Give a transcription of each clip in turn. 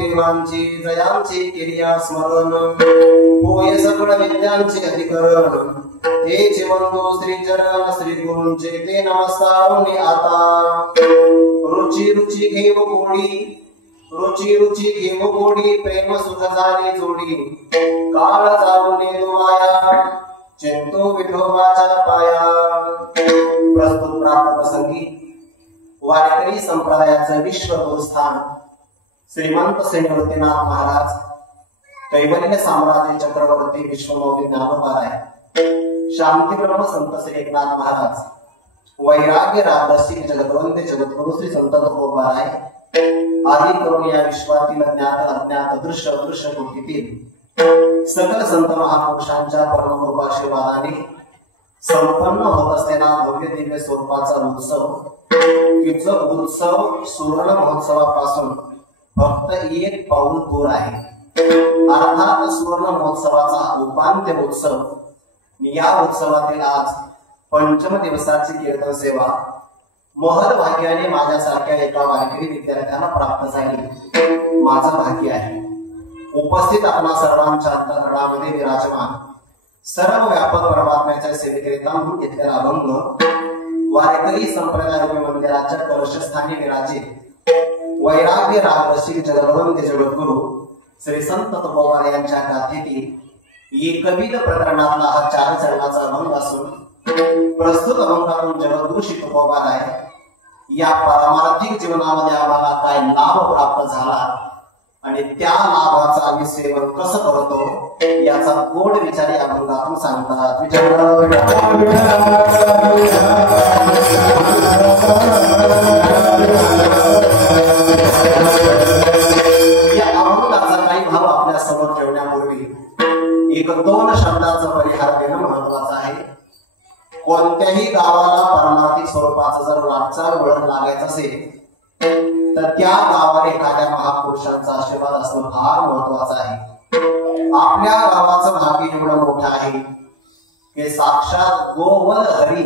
देवांची जयांची क्रिया स्मरण होय सकळ विद्यांचे अधिकरण हे चिवंतो श्री चरण श्री गुरूंचे ते नमस्कारुनी आता रुची रुची घेव कोडी प्रेम सुख झाली जोडी काळ जाऊने दुवाया चिंतो विठोबाच्या पाया प्रस्तुत प्राप्त प्रसंगी वारकरी संप्रदायाचं विश्व गुरुस्थान श्रीमंत श्रीनिवृत्तीनाथ महाराज कैवल्य साम्राज्य चक्रवर्ती विश्वमौली ज्ञानोबाराय शांती ब्रह्म संत श्री एकनाथ महाराज वैराग्य राजर्षी जगद्वंदे जगद्गुरु श्री संत तुकोबाराय आदी करून या विश्वातील ज्ञात अज्ञात दृश्य अदृश्य कोटीतील सकल संत महापुरुषांच्या परमकृपाशीर्वादाने संपन्न होत असलेला भव्य दिव्य स्वरूपाचा उत्सव की जो उत्सव सुवर्ण महोत्सवापासून फक्त एक पाऊल दूर आहे अर्थात सुवर्ण महोत्सवाचा उपांत्य उत्सव या उत्सवातील आज पंचम दिवसाची कीर्तन सेवा महद भाग्याने माझ्यासारख्या एका वारकरी विद्यार्थ्यांना प्राप्त झाली माझं भाग्य आहे उपस्थित आपल्या सर्वांच्या अंतःकरणामध्ये विराजमान सर्व व्यापक परमात्म्याच्या सेवेकरिता म्हणून घेतलेला अभंग वारकरी संप्रदाय मंदिराच्या कलशस्थानी विराजित वैराग्य राजर्षी जगद्वंदे जगद्गुरु श्री संत तुकोबार यांच्या गाथेतील एकविध प्रकरणातला हा 4 चरणाचा अभंग असून प्रस्तुत अभंगातून जगद्गुरु श्री तुकोबार आहे या पारमार्थिक जीवनामध्ये आम्हाला काय लाभ प्राप्त झाला आणि त्या लाभाचा आम्ही सेवन कसं करतो याचा गोड विचार या अभंगातून सांगतात या अभंगाचा काही भाव आपल्या समोर ठेवण्यापूर्वी एक 2 शब्दाचा परिहार देणं महत्वाचं आहे कोणत्याही गावाला पारमार्थिक स्वरूपाचं जर वाटचाल वळण लागायचं असेल तर त्या गावाला एखाद्या महापुरुषांचा आशीर्वाद असणं फार महत्वाचं आहे आपल्या गावाचं भाग्य एवढं मोठं आहे की साक्षात गोवल हरी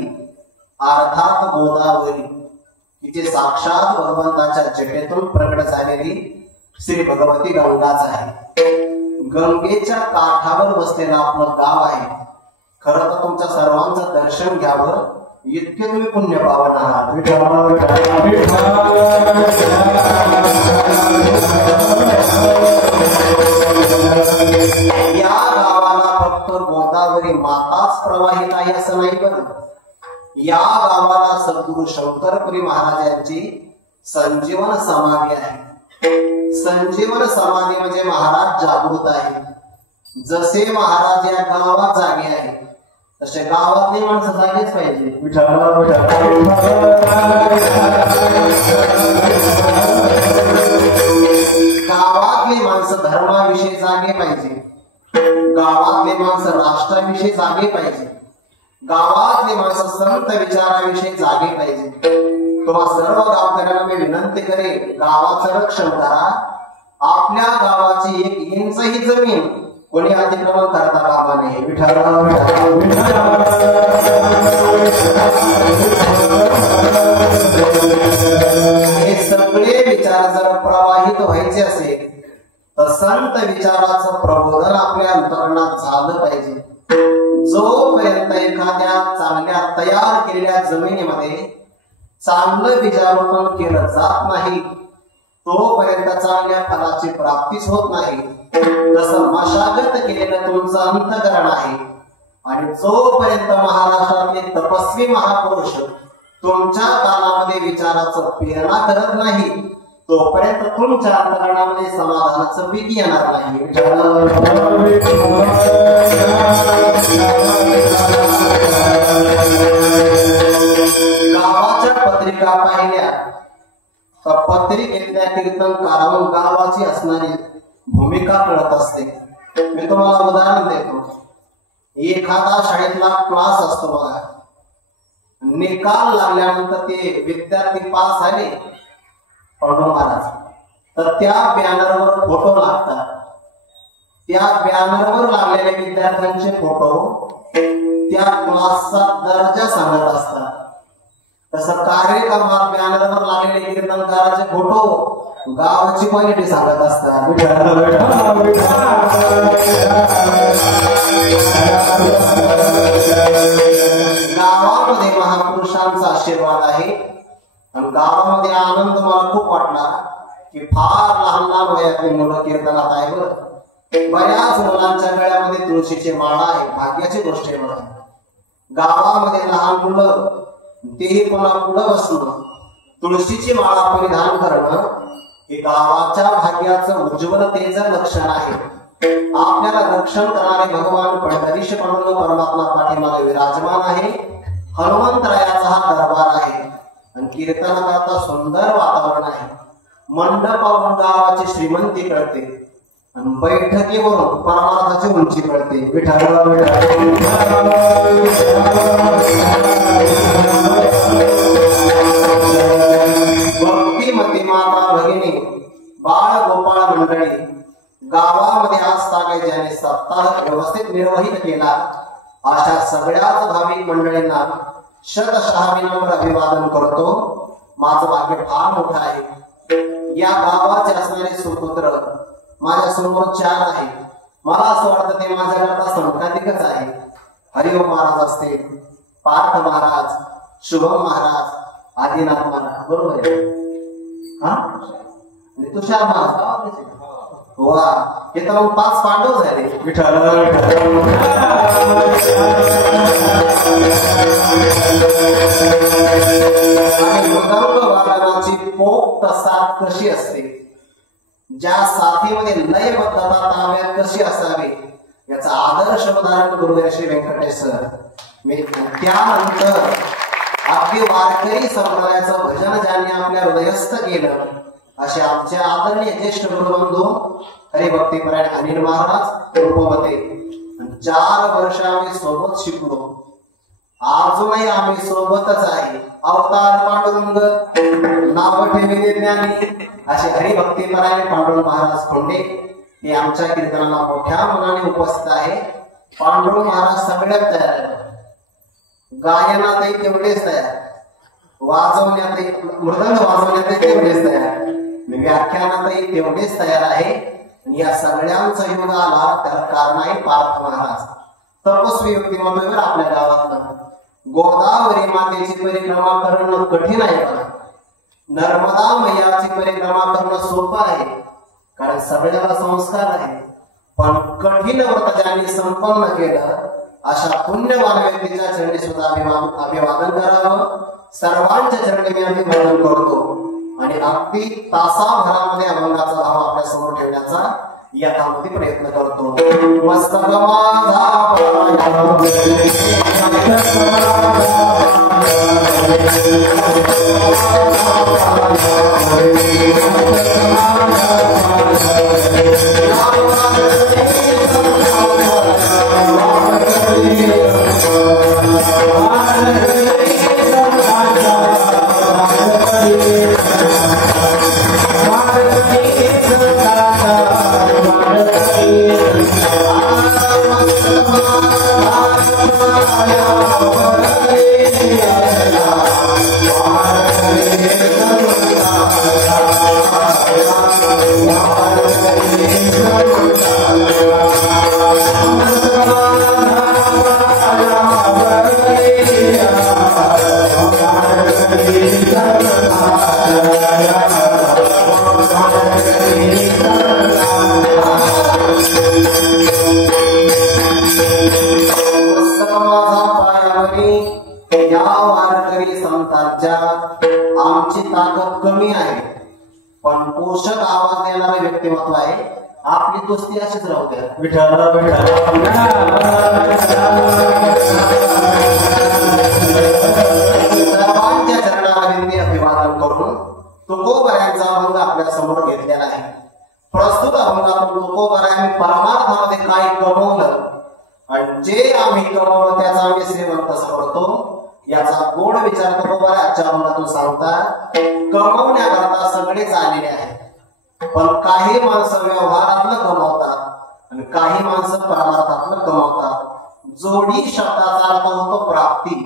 अर्थात गोदावरी की जे साक्षात भगवंताच्या जटेतून प्रकट झालेली श्री भगवती गंगाच आहे गंगेच्या काठावर बसलेलं आपलं गाव आहे खरं तर तुमच्या सर्वांचं दर्शन घ्यावं इतके तुम्ही पुण्य पावन आहात या गावाला फक्त गोदावरी माताच प्रवाहित आहे असं नाही बरं या गावाला सद्गुरु शंकरपुरी महाराज यांची संजीवन समाधी आहे संजीवन समाधी म्हणजे महाराज जागृत आहे जसे महाराज या गावात जागे आहे तसे गावातली माणसं जागेच पाहिजे गावातली माणसं धर्माविषयी जागे पाहिजे गावातली माणसं राष्ट्राविषयी जागे पाहिजे गावातली माणसं संत विचाराविषयी जागे पाहिजे तुम्हा सर्व गावकऱ्यांना मी विनंती करेन गावाचं रक्षण करा आपल्या गावाची 1 इंचही जमीन कोणी अतिक्रमण करता कामा नये हे सगळे विचार जर प्रवाहित व्हायचे असेल तर संत विचाराचं प्रबोधन आपल्या अंतकरणात झालं पाहिजे जोपर्यंत एखाद्या चांगल्या तयार केलेल्या जमिनीमध्ये चांगलं बीजारोपण केलं जात नाही तोपर्यंत चांगल्या फलाची प्राप्तीच होत नाही तसं मशागत केलेलं तुमचं अंतकरण आहे आणि जोपर्यंत महाराष्ट्रातले तपस्वी महापुरुष तुमच्या कानामध्ये विचाराचं प्रेरणा करत नाही तोपर्यंत तुमच्या अंतकरणामध्ये समाधानाचं पीक येणार नाही. गावाच्या पत्रिका पाहिल्या तर पत्रिकेतल्या कीर्तनकारावर गावाची असणारी भूमिका कळत असते. मी तुम्हाला उदाहरण देतो. एखादा शाळेतला क्लास असतो बघा, निकाल लागल्यानंतर ते विद्यार्थी पास झाले पांडुरंग महाराज तर त्या बॅनरवर फोटो लागतात. त्या बॅनरवर लागलेल्या विद्यार्थ्यांचे फोटो त्या क्लासचा दर्जा सांगत असतात. तसं कार्यक्रमात बॅनरवर लागलेले कीर्तनकाराचे फोटो गावाची क्वालिटी सांगत असतात. गावामध्ये महापुरुषांचा आशीर्वाद आहे आणि गावामध्ये आनंद मला खूप वाटला की फार लहान लहान वयातली मुलं कीर्तनात आहे. बरं, बऱ्याच मुलांच्या गळ्यामध्ये तुळशीची माळा आहे. भाग्याची गोष्ट आहे. बघा, गावामध्ये लहान मुलं तेही पुन्हा पुढं बसणं, तुळशीची माळा परिधान करणं हे गावाच्या भाग्याचं उज्ज्वलतेचं लक्षण आहे. आपल्याला रक्षण करणारे भगवान पंढरीश पांडुरंग परमात्मा पाठीमागे विराजमान आहे. हनुमंतरायाचा हा दरबार आहे आणि कीर्तनाकरता सुंदर वातावरण आहे. मंडपावरून गावाची श्रीमंती कळते आणि बैठकीवरून परमार्थाची उंची कळते. भक्तिमती माता भगिनी बाळ गोपाळ मंडळी गावामध्ये आज तागाय ज्याने सप्ताह व्यवस्थित निर्वहित केला अशा सगळ्याच भाविक मंडळींना शतशः विनम्र अभिवादन करतो. माझं भाग्य फार मोठं आहे. या गावाचे असणारे सुपुत्र माझ्या समोर 4 आहे. मला असं वाटतं ते माझ्याकरता संकाधिकच आहे. हरिओम महाराज असतील, पार्थ महाराज, शुभम महाराज, आदिनाथ महाराज, बरोबर आहे हा, तुषार महाराज. वा, हे तर मग 5 पांडव झाले. विठ्ठल आणि मृदंग वादनाची पोक्त साथ कशी असते, ज्या साथीमध्ये लयबद्धता ताब्यात कशी असावी याचा आदर्श उदाहरण गुरुदेव श्री व्यंकटेश सर. मी त्यानंतर अगदी वारकरी संप्रदायाचं भजन ज्यांनी आपल्या हृदयस्थ केलं असे आमचे आदरणीय ज्येष्ठ गुरुबंधू हरिभक्तीपरायण अनिल महाराज रूपवते. 4 वर्ष आम्ही सोबत शिकलो. अजूनही आम्ही सोबतच आहे. अवतार पांडुरंग, नाव ठेविले ज्ञानी असे हरिभक्तीपरायण पांडुरंग महाराज खोंडे हे आमच्या कीर्तनाला मोठ्या मनाने उपस्थित आहे. पांडुरंग महाराज सगळ्यात तयार, गायनातही तेवढेच तयार, वाजवण्यातही मृदंग वाजवण्यातही तेवढेच तयार, व्याख्यानातही तेवढेच तयार आहे. या सगळ्यांचा युग आला त्याला कारण आहे पार्थ महाराज. तपस्वी व्यक्तिमत्व आपल्या गावातलं. गोदावरी मातेची परिक्रमा करणं कठीण आहे, पण नर्मदा मैयाची परिक्रमा करणं सोपं आहे कारण सगळ्याला संस्कार आहे. पण कठीण व्रत ज्यांनी संपन्न केलं अशा पुण्यवान व्यक्तीच्या चरणी सुद्धा अभिवादन करावं. सर्वांच्या चरणी मी अभिवादन करतो आणि अगदी तासाभरामध्ये अभंगाचा भाव आपल्या समोर ठेवण्याचा यथामती प्रयत्न करतो. मस्तक माझा राज्यात आमची ताकद कमी आहे, पण पोषक आवाज देणारे व्यक्तिमत्व आहे. आपली दोस्ती अशीच राहू द्या. विठ्ठल सर्वांच्या चरणाला विनंती अभिवादन करून तुकोबऱ्यांचा अभंग आपल्या समोर घेतलेला आहे. प्रस्तुत अभंगातून तुकोबऱ्यांनी परमार्थामध्ये काय कमवलं आणि जे आम्ही कमवलं त्याचा आम्ही श्रीमंत समजतो याचा गोड विचार तुकोबरा आजच्या अभंगातून सांगतात. कमवण्याकरता सगळेच आलेले आहेत, पण काही माणसं व्यवहारातलं कमवतात आणि काही माणसं परमार्थातलं कमवतात. जोडी शब्दाचा अर्थ होतो प्राप्ती,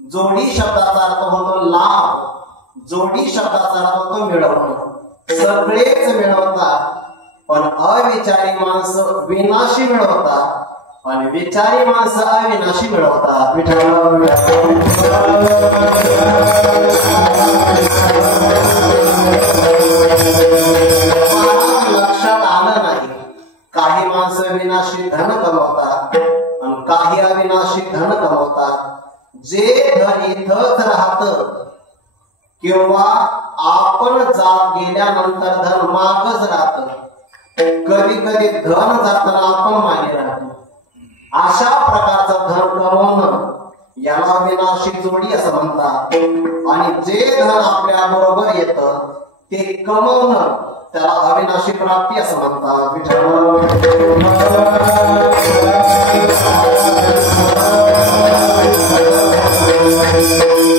जोडी शब्दाचा अर्थ होतो लाभ, जोडी शब्दाचा अर्थ होतो मिळवणं. सगळेच मिळवतात, पण अविचारी माणसं विनाशी मिळवतात आणि विचारी माणसं अविनाशी मिळवतात. लक्षात आलं नाही, काही माणसं विनाशी धन कमवतात आणि काही अविनाशी धन कमवतात. जे धन इथंच राहत किंवा आपण जात गेल्यानंतर धन मागच राहत, कधी कधी धन जाताना आपण मागे राहतो. अशा प्रकारचं धन कमवणं याला विनाशी जोडी असं म्हणतात. आणि जे धन आपल्या बरोबर येतं ते कमवणं त्याला अविनाशी प्राप्ती असं म्हणतात.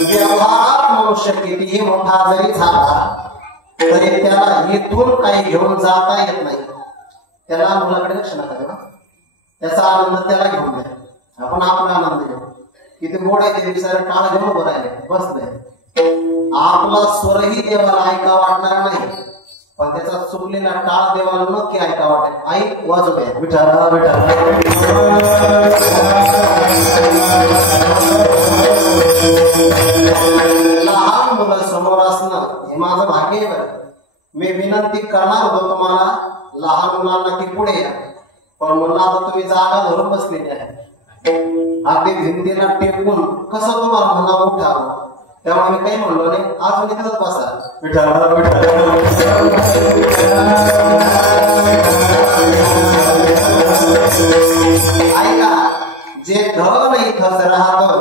व्यवहारात मनुष्य कितीही मोठा जरी झाला तरी त्याला इथून काही घेऊन जाता येत नाही. त्याला मुलाकडे लक्ष नका देऊ, त्याचा आनंद त्याला घेऊन द्या, आपण आपला आनंद घेऊ. किती गोड आहे ते विचार टाळ घेऊन उभं राहिले बसले. आपला स्वरही देवाला ऐका वाटणार नाही, पण त्याचा चुकलेला टाळ देवाला नक्की ऐका वाटेल. ऐक वाजव द्या. विठ्ठल लहान मुलं समोर असणं हे माझं भाग्य आहे. बरं, मी विनंती करणार होतो तुम्हाला लहान मुलांना की पुढे या, पण म्हणलं आता तुम्ही जागा धरून बसलेली आहे. अगदी भिंतीला टेकून कसं तुम्हाला म्हणा उठावं, त्यामुळे मी काही म्हणलो नाही. आज मी तिथंच बसा. ऐका, जे धन इथंच राहत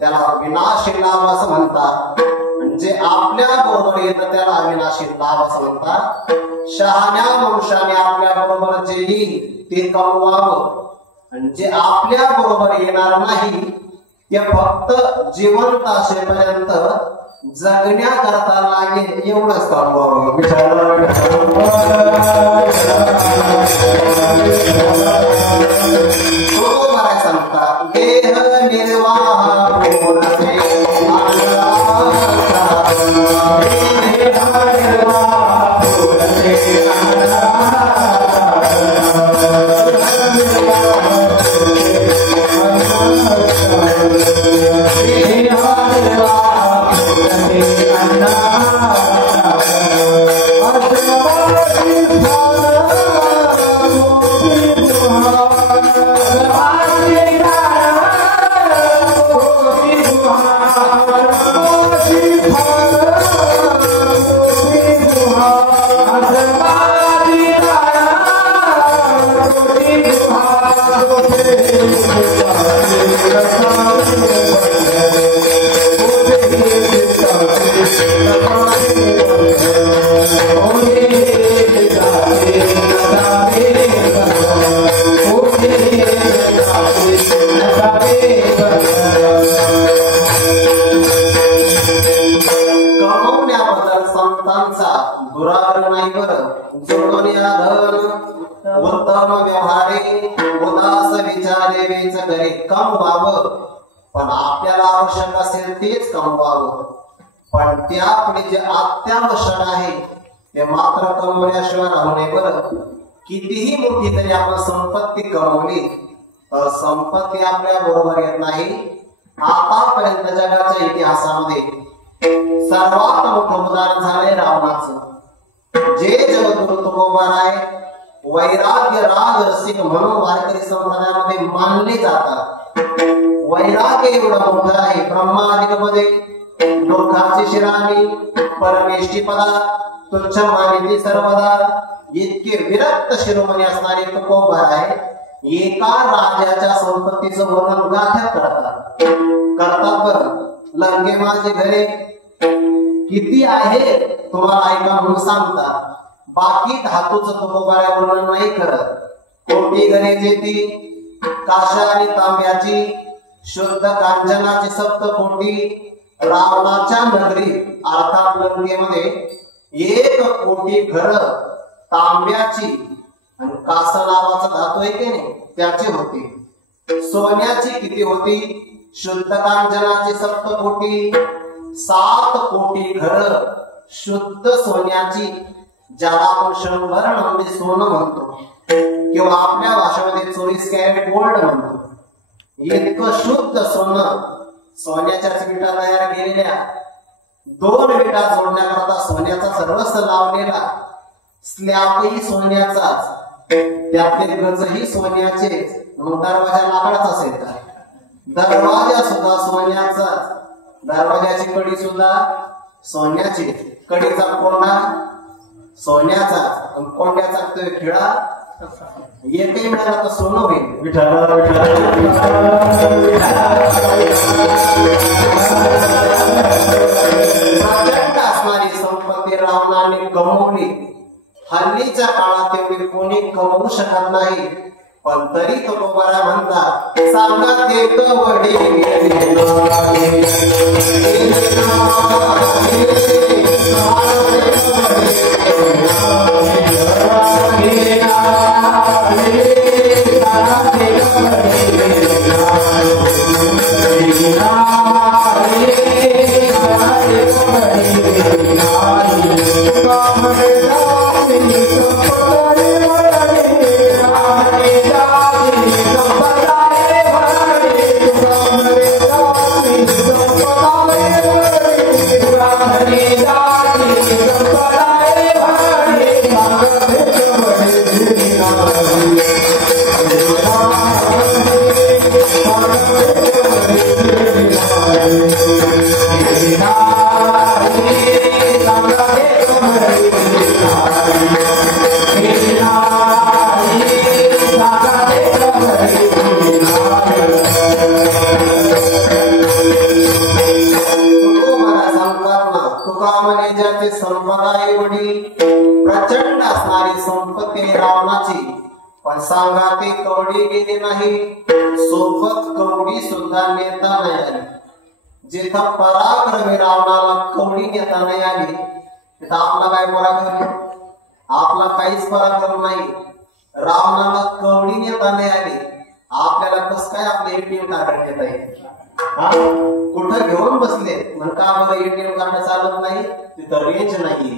त्याला विनाशी लाभ असं म्हणतात, जे आपल्या बरोबर येतं त्याला अविनाशी लाभ असं म्हणतात. शहाण्या मनुष्याने आपल्या बरोबर जे येईल ते कमवावं आणि जे आपल्या बरोबर येणार नाही ते फक्त जिवंत असेपर्यंत जगण्याकरता लागेल एवढंच कमवावं. तो बराय सांगतात, देह निर्वाह कमवावं, पण आपल्याला आवश्यक असेल तेच कमवावं. पण त्यापुढे जे अत्यावश्यक आहे ते मात्र कमवण्याशिवाय राहू नये. बरं, कितीही मोठी तरी आपण संपत्ती कमवली तर संपत्ती आपल्या बरोबर येत नाही. आतापर्यंत जगाच्या इतिहासामध्ये सर्वात मोठं उदाहरण झालंय रावणाचं. जे जगद्गुरु तुकोबाराय वैराग्य राग रसिक म्हणून वारकरी संप्रदायामध्ये मानले जातात. वैराग्य एवढं मोठं आहे, ब्रह्मादिक पदे दुःखाची शिराणी परमेष्ठी पदा तुच्छ मानिती सर्वदा इतके विरक्त शिरोमणी असणारे तुकोबार आहे. एका राजाच्या संपत्तीचं वर्णन गाथ्यात करतात बरं. लंके माझे घरे किती आहे तुम्हाला ऐका म्हणून सांगतात. बाकी धातूचं तुकोबाऱ्या वर्णन नाही करत. कोटी घरे जेती काशा आणि तांब्याची शुद्ध कांचनाची सप्तकोटी रावणाच्या नगरी अर्थात लंकेमध्ये 1 कोटी घर तांब्याची आणि कासा नावाचा धातू आहे की नाही त्याची होती. सोन्याची किती होती? शुद्ध कांचनाची सप्तकोटी 7 कोटी घर शुद्ध सोन्याची, ज्याला आपण शंभर म्हणजे सोनं म्हणतो किंवा आपल्या भाषेमध्ये 24 कॅरेट गोल्ड म्हणतो. इतकं शुद्ध सोनं सोन्याच्याच विटा तयार केलेल्या 2 विटा जोडण्याकरता सोन्याचा सर्वस्व लावलेला स्लॅबही सोन्याचाच, त्यातले गजही सोन्याचे. मग दरवाजा लाकडाचाच येतात. दरवाजा सुद्धा सोन्याचाच, दरवाजाची कडी सुद्धा सोन्याची, कडीचा कोंडा सोन्याचाच, कोंड्याचा तो खिळा एकही मिळाला तर सोनं होईल. प्रचंड असणारी संपत्ती रावणाने कमवली. हल्लीच्या काळात तेवढी कोणी कमवू शकत नाही. पण तरी तो बरा म्हणतात सांगा ते वडील प्रचंड असणारी संपत्ती रावणाची. पण सांगा ती कवडी गेली नाही, सोबत कवडी सुद्धा नेता नाही आली. जिथं पराक्रमी रावणाला कवडी नेता नाही आली तिथं आपला काय पराक्रम? आपला काहीच पराक्रम नाही. रावणाला कवडी नेता नाही आली, आपल्याला कस काय आपले एटीएम कार्ड घेता येईल? कुठं घेऊन बसले मग का बरं एटीएम कार्ड चालत नाही? तिथं रेंज नाही.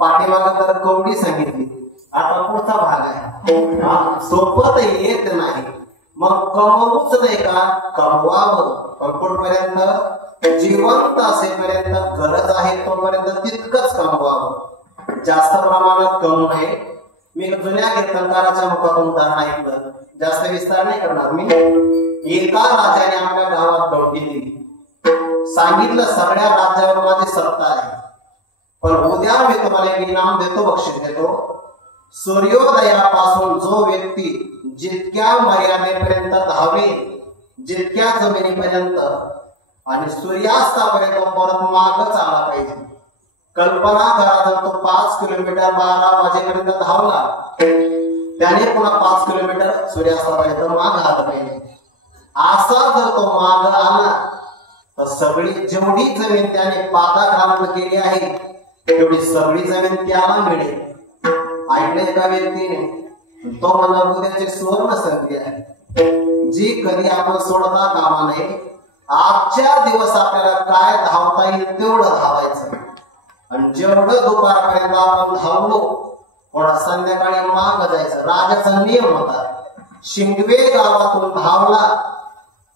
पाठीमाग तर कवडी सांगितली. आता पुढचा भाग आहे. सोबत येत नाही मग कमवूच नाही का? कमवावं. पण कुठपर्यंत? जिवंत असेपर्यंत गरज आहे तोपर्यंत तितकंच कमवावं. जास्त प्रमाणात कमवू नये. मी जुन्या कीर्तनकाराच्या मुखातून उदाहरण ऐकलं, जास्त विस्तार नाही करणार मी. एका राजाने आपल्या गावात कवडी दिली. सांगितलं सगळ्या राज्यावर माझी सत्ता आहे, पण उद्या मी तुम्हाला एक इनाम देतो, बक्षीस देतो. सूर्योदयापासून जो व्यक्ती जितक्या मर्यादेपर्यंत धावेल, जितक्या जमिनीपर्यंत आणि सूर्यास्तापर्यंत परत मागच आला पाहिजे. कल्पना करा, जर तो 5 किलोमीटर 12 वाजेपर्यंत धावला, त्याने पुन्हा 5 किलोमीटर सूर्यास्तापर्यंत माग आला पाहिजे. असा जर तो माग आला तर सगळी जेवढी जमीन त्याने पादाक्रांत केली आहे तेवढी सगळी जमीन त्याला मिळेल. ऐकले एका व्यक्तीने, तो मला उद्याची सुवर्ण संधी आहे जी कधी आपण सोडता कामा नये. आजच्या दिवस आपल्याला काय धावता येईल तेवढं धावायचं, आणि जेवढं दुपारपर्यंत आपण धावलो थोडा संध्याकाळी माग जायचं. राजाचा नियम होता, शिंगवे गावातून धावला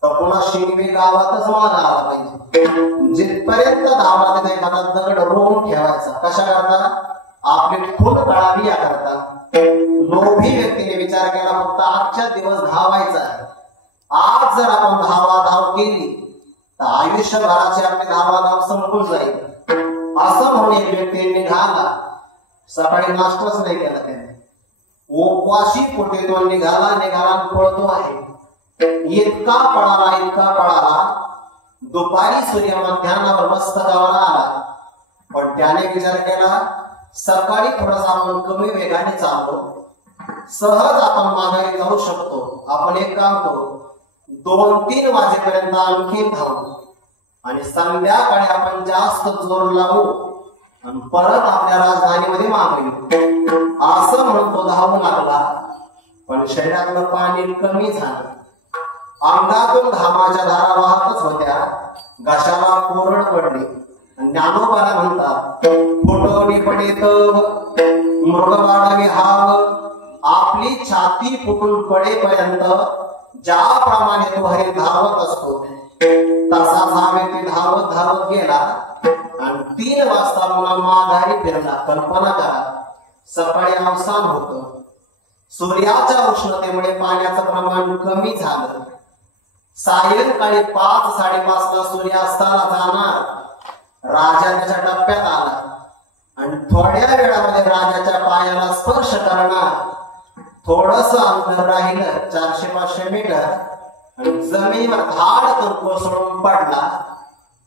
तर पुन्हा शिंगवे गावातच माग आला पाहिजे. जिथपर्यंत धावला तिथे एखादा दगड रोवून ठेवायचा. कशा करता? आपली खून कळावी याकरता. लोभी व्यक्तीने विचार केला फक्त आजच्या दिवस धावायचा आहे. आज जर आपण धावाधाव केली तर आयुष्यभराची आपली धावाधाव संपून जाईल. असं म्हणून एक व्यक्ती निघाला, सकाळी नाश्ताच नाही केला त्याने, उपवाशी पोटे तो निघाला पळतो आहे. इतका पळाला दुपारी सूर्य मध्यानावर मस्तकावर आला. पण त्याने विचार केला सकाळी थोडासा आपण कमी वेगाने चालतो, सहज आपण माघारी जाऊ शकतो. आपण एक काम करू, 2-3 वाजेपर्यंत आणखी धावू आणि संध्याकाळी आपण जास्त जोर लावू आणि परत आपल्या राजधानीमध्ये मागू. असं म्हणून तो धावू लागला. पण शरीरातलं पाणी कमी झालं, अंगातून घामाच्या धारा वाहतच होत्या, घशाला कोरड पडली. ज्ञानोबाला म्हणतात, फुटवणी पडेत मृगबाळ हाव, आपली छाती फुटून पडेपर्यंत ज्याप्रमाणे तो हरी धावत असतो तसाच हा व्यक्ती धावत गेला आणि 3 वाजता पुन्हा माघारी फिरला. कल्पना करा, सकाळी अवसान होतं, सूर्याच्या उष्णतेमुळे पाण्याचं प्रमाण कमी झालं. सायंकाळी 5-5:30 ला सूर्यास्ताला जाणार. राजा त्याच्या टप्प्यात आला आणि थोड्या वेळामध्ये राजाच्या पायाला स्पर्श करणार. थोडस अंतर राहिलं, 400-500 मीटर, आणि जमिनीवर धाडकन कोसळून पडला.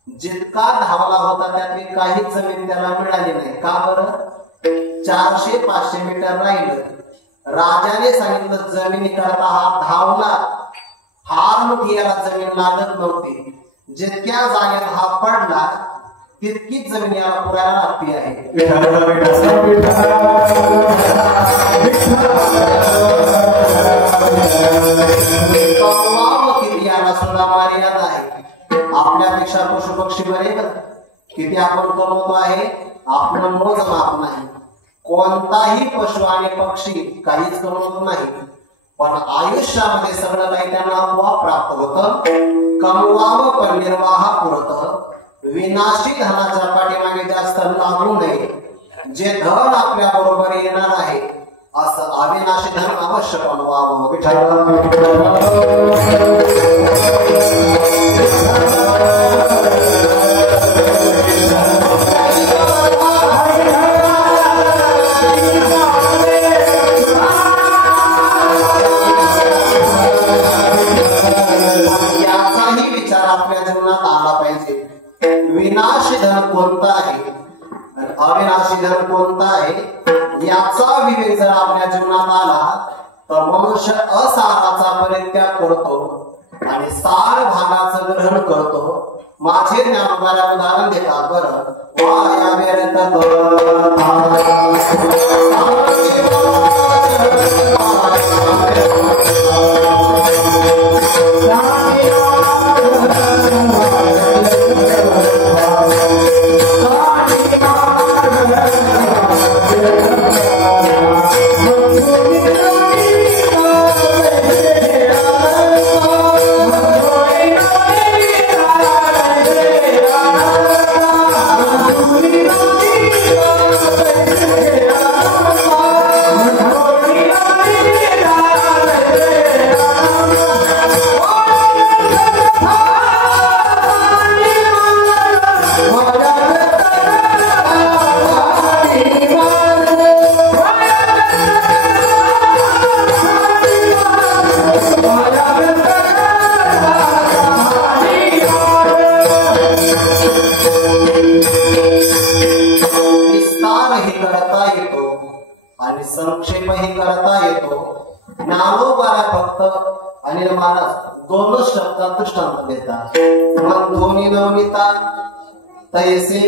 जितका धावला होता त्यातली काही जमीन त्याला मिळाली नाही. का बरं? 400-500 मीटर राहिलं. राजाने सांगितलं जमिनीकरता हा धावला, फार मोठी याला जमीन लागत नव्हती. जितक्या जागेत हा पडला तितकीच जमीन याला पुरायला लागती आहे. किती याला सुद्धा मर्यादा आहे. आपल्यापेक्षा पशु पक्षी बरे किती आपण कमवतो आहे आपलं मोजमाप नाही. कोणताही पशु आणि पक्षी काहीच कमवत नाही, पण आयुष्यामध्ये सगळं काही त्यांना आपोआप प्राप्त होतं. कमवावं पण निर्वाहापुरतं. विनाशी धनाच्या पाठीमागे जास्त लागू नये. जे धन आपल्या बरोबर येणार आहे असं अविनाशी धन अवश्य कमवावं. याचाही विचार आपल्या जीवनात आला पाहिजे. विनाशी धन कोणता आहे आणि अविनाशी धन कोणता आहे याचा विवेक जर आपल्या जीवनात आला तर मनुष्य असाराचा परित्याग करतो आणि सार भागाचं ग्रहण करतो. माझे ज्ञानोबाला उदाहरण देतात. बरं, वाया व्यर्थ संक्षेपही करता येतो. ज्ञानोबाला फक्त अनिल महाराज दोनच शब्दात दृष्टांत देतात. मग दोन्ही नवनीता तैसे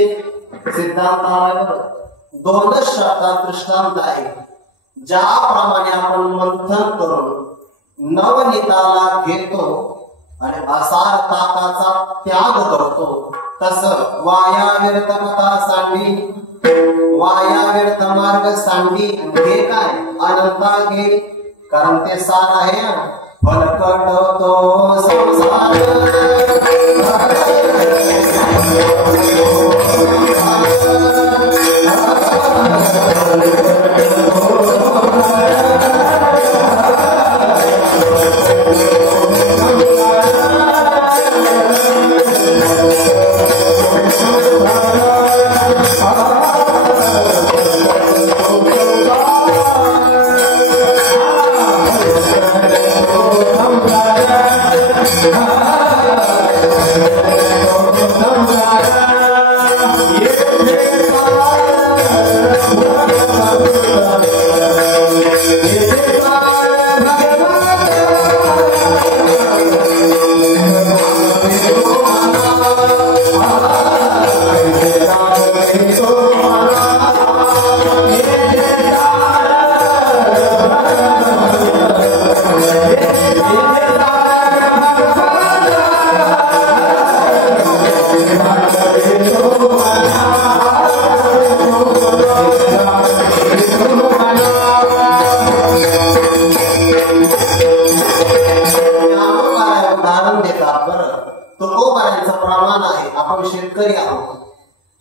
सिद्धांत आला. दोनच शब्दात दृष्टांत आहे. ज्याप्रमाणे आपण मंथन करून नवनीताला घेतो आणि असार ताकाचा त्याग करतो, तस वाया व्यर्थ कथा सांडी, वाया व्यर्थ मार्ग सांडी हे काय अनंता घे, कारण ते सार आहे. फलकट तो संसार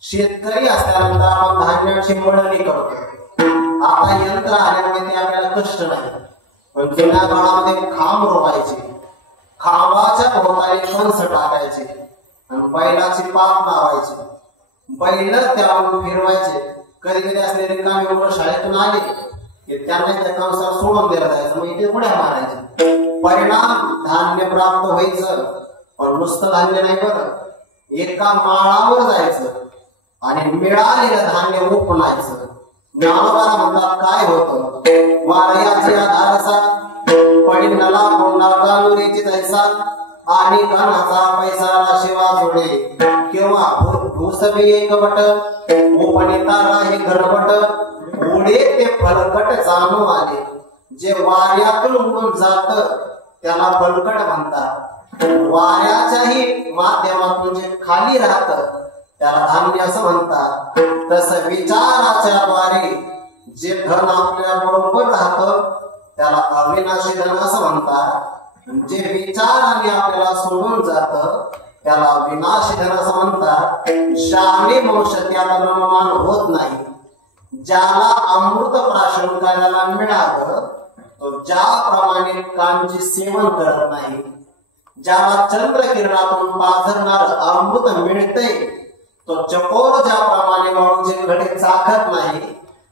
शेतकरी असल्यानंतर आपण धान्याची मळणी करतो. आता यंत्र आल्यामुळे ते आपल्याला कष्ट नाही, पण जुन्या काळामध्ये खांब रोवायचे, खांबाच्या भोवताली कंस टाकायचे आणि बैलाची पाप लावायची, बैल त्यावरून फिरवायचे. कधी कधी असले रिकामे मुलं शाळेतून आले की त्यांना त्या कंसाला सोडून दिला जायचं, मग इथे पुढे मारायचे. परिणाम धान्य प्राप्त व्हायचं, पण नुसतं धान्य नाही बरं, एका माळावर जायचं आणि मिळालेलं धान्य उपणायचं. ज्ञानोबाला म्हणतात काय होतं, वारयाची आधारसा पडिनला कोंडा कानुरीची तैसा आणि कानाचा पैसा शिवा जोडे किंवा भूसबी एक बट उपणिताला हे घरबट उडे ते फलकट जाणू आले. जे वाऱ्यातून उडून जात त्याला फलकट म्हणतात. वाऱ्याच्याही माध्यमातून जे खाली राहत त्याला धान्य असं म्हणतात. तसं विचाराच्या द्वारे जे धन आपल्या बरोबर राहत त्याला अविनाशी धन असं म्हणतात. जे विचाराने आपल्याला सोडून जात त्याला विनाशी धन असं म्हणतात. शाने वंश त्याला निर्माण होत नाही. ज्याला अमृत प्राशन करायला मिळालं तो ज्याप्रमाणे कांची सेवन करत नाही, ज्याला चंद्र किरणातून पाझरणार अमृत मिळते तो चकोर ज्याप्रमाणे वाळूचे घडे चाखत नाही,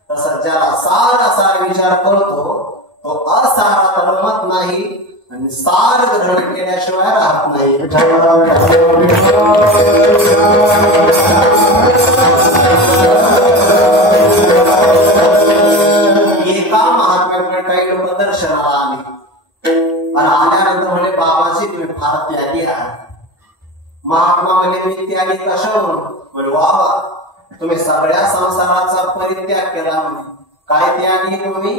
तसं ज्याला सारासार विचार करतो तो असारात रमत नाही आणि सार ग्रहण केल्याशिवाय राहत नाही. एका महात्म्याकडे काही लोक दर्शनाला आले आणि आल्यानंतर म्हणे बाबाजी तुम्ही फार त्यागी आहात. महात्मा म्हणे मी त्यागी कशावरून? म्हणे बाबा तुम्ही सगळ्या संसाराचा परित्याग केला. म्हणे काय त्यागी तुम्ही?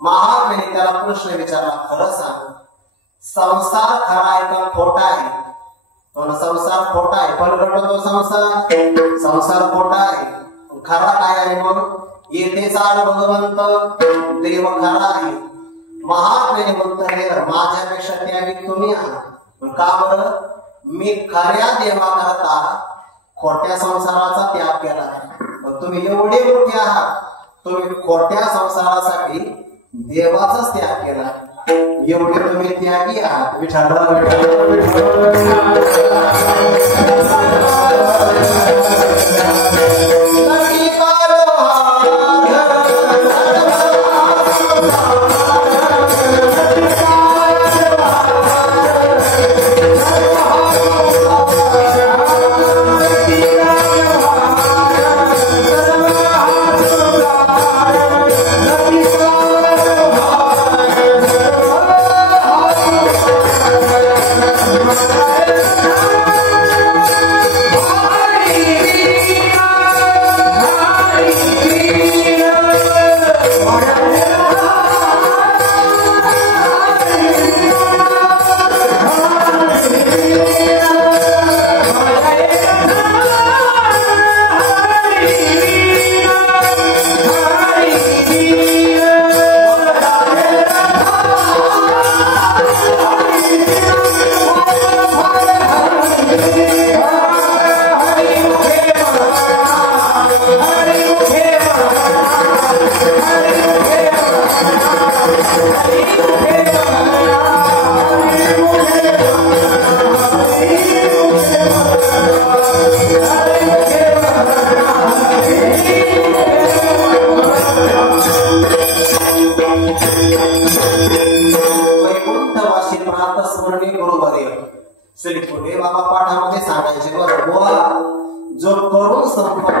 महात्म्याने त्याला प्रश्न विचारला, खरं सांग संसार खरा आहे का खोटा आहे? तो संसार खोटा आहे. फलकट तो संसार खोटा आहे. खरा काय आहे? मग येथे चाल भगवंत देव खरा आहे. महात्म्याने उत्तर दिलं माझ्यापेक्षा त्यागी तुम्ही आहात. का बरं? मी खऱ्या देवाकरता खोट्या संसाराचा त्याग केला आहे. तुम्ही एवढे मोठे आहात, तुम्ही खोट्या संसारासाठी देवाचाच त्याग केला. एवढे तुम्ही त्यागी आहात.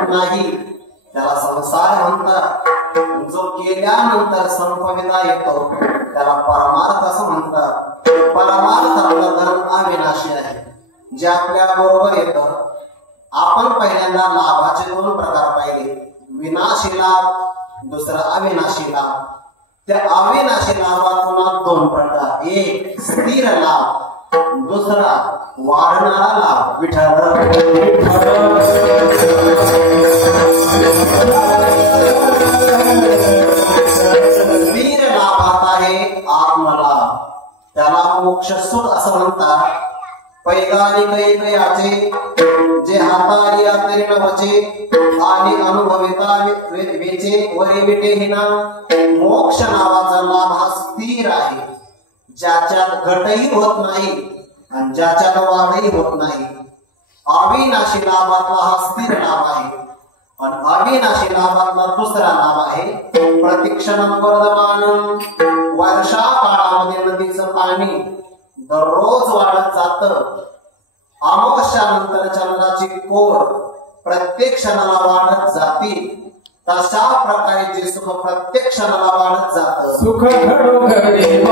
होत नाही त्याला संसार म्हणतात. जो केल्यानंतर संपविता येतो त्याला परमार्थ असं म्हणतात. परमार्थातला धर्म अविनाशी आहे जे आपल्या बरोबर येतं. आपण पहिल्यांदा लाभाचे दोन प्रकार पाहिले, विनाशी लाभ, दुसरा अविनाशी लाभ. त्या अविनाशी लाभात पुन्हा दोन प्रकार, एक स्थिर लाभ, दुसरा वाढणारा लाभ. स्थिर लाभात आहे आत्मलाभ, त्याला मोक्ष सुख असं म्हणतात. पैगारी कैकयाचे जे हातारी आतरी नवचे आणि अनुभविता वेचे वरी विटेहिना. मोक्ष नावाचा लाभ हा स्थिर आहे, ज्याच्यात घटही होत नाही आणि ज्याच्यात वाढही होत नाही. अविनाशी लाभातला हा स्थिर लाभ आहे आणि अविनाशी लाभातला दुसरा लाभ आहे प्रतिक्षण वर्धमान. वर्षा काळामध्ये नदीचं पाणी दररोज वाढत जात. अमावस्यानंतर चंद्राची कोर प्रत्येक क्षणाला वाढत जाते. तशा प्रकारे जे सुख प्रत्येक क्षणाला वाढत जात. सुख घडोघडी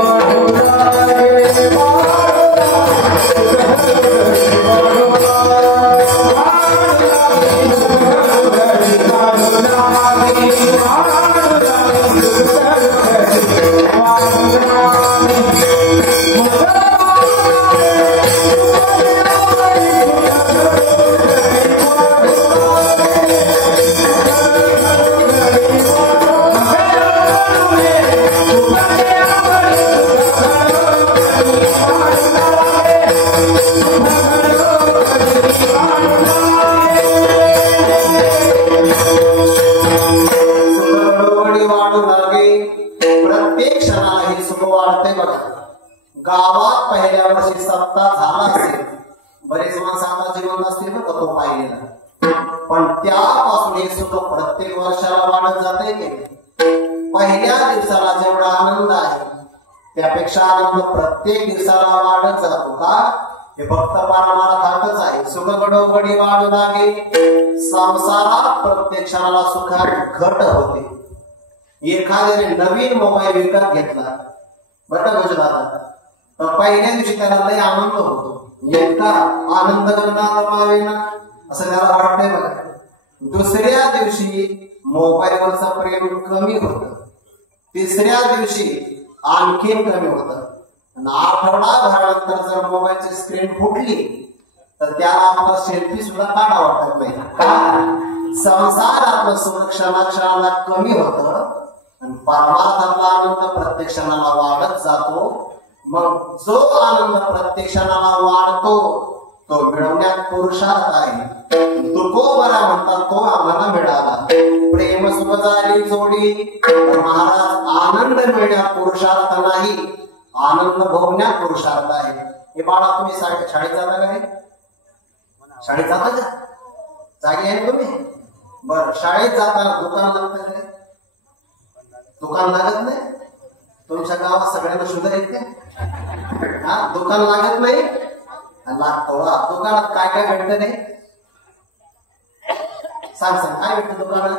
गावात पहिल्या वर्षी सप्ताह झाला असेल, बरेच माणसं आता जिवंत असतील ना तो पाहिलेला, पण त्यापासून हे सुख प्रत्येक वर्षाला वाढत जाते की पहिल्या दिवसाला जेवढा आनंद आहे त्यापेक्षा आनंद प्रत्येक दिवसाला वाढत जातो का? हे फक्त परमार्थातच आहे. सुख घडोघडी वाढू लागे, संसारात प्रत्येक क्षणाला सुखात घट होते. एखाद्याने नवीन मोबाईल विकत घेतला बरं गुजरात, तर पहिल्या दिवशी त्याला लय आनंद होतो. इतका आनंद गगनाला ना असं त्याला वाटतंय बघा. दुसऱ्या दिवशी मोबाईलवरचं प्रेम कमी होत, तिसऱ्या दिवशी आणखीन कमी होत, आठवडाभरानंतर जर मोबाईलची स्क्रीन फुटली तर त्याला आपला सेल्फी सुद्धा काढा वाटत नाही. का? संसारातलं सुख क्षणाक्षणाला कमी होत आणि परमार्थातला आनंद प्रत्येक क्षणाला वाढत जातो. मग जो आनंद प्रत्येक क्षणाला वाढतो तो मिळवण्यात पुरुषार्थ आहे. तुकोबरा म्हणतात तो आम्हाला मिळाला. प्रेम सुख झाली जोडी. महाराज आनंद मिळण्यात पुरुषार्थ नाही, आनंद भोगण्यात पुरुषार्थ आहे. हे बाळा तुम्ही शाळेत जाता का रे? शाळेत जाता का? जागी आहे तुम्ही? बर, शाळेत जाताना दुकान लागतं का? दुकान लागत नाही? तुमच्या गावात सगळ्यांना शुगर आहेत का? हा, दुकान लागत नाही? लागतो. दुकानात काय काय भेटत नाही? सांग सांग, काय भेटतं दुकानात?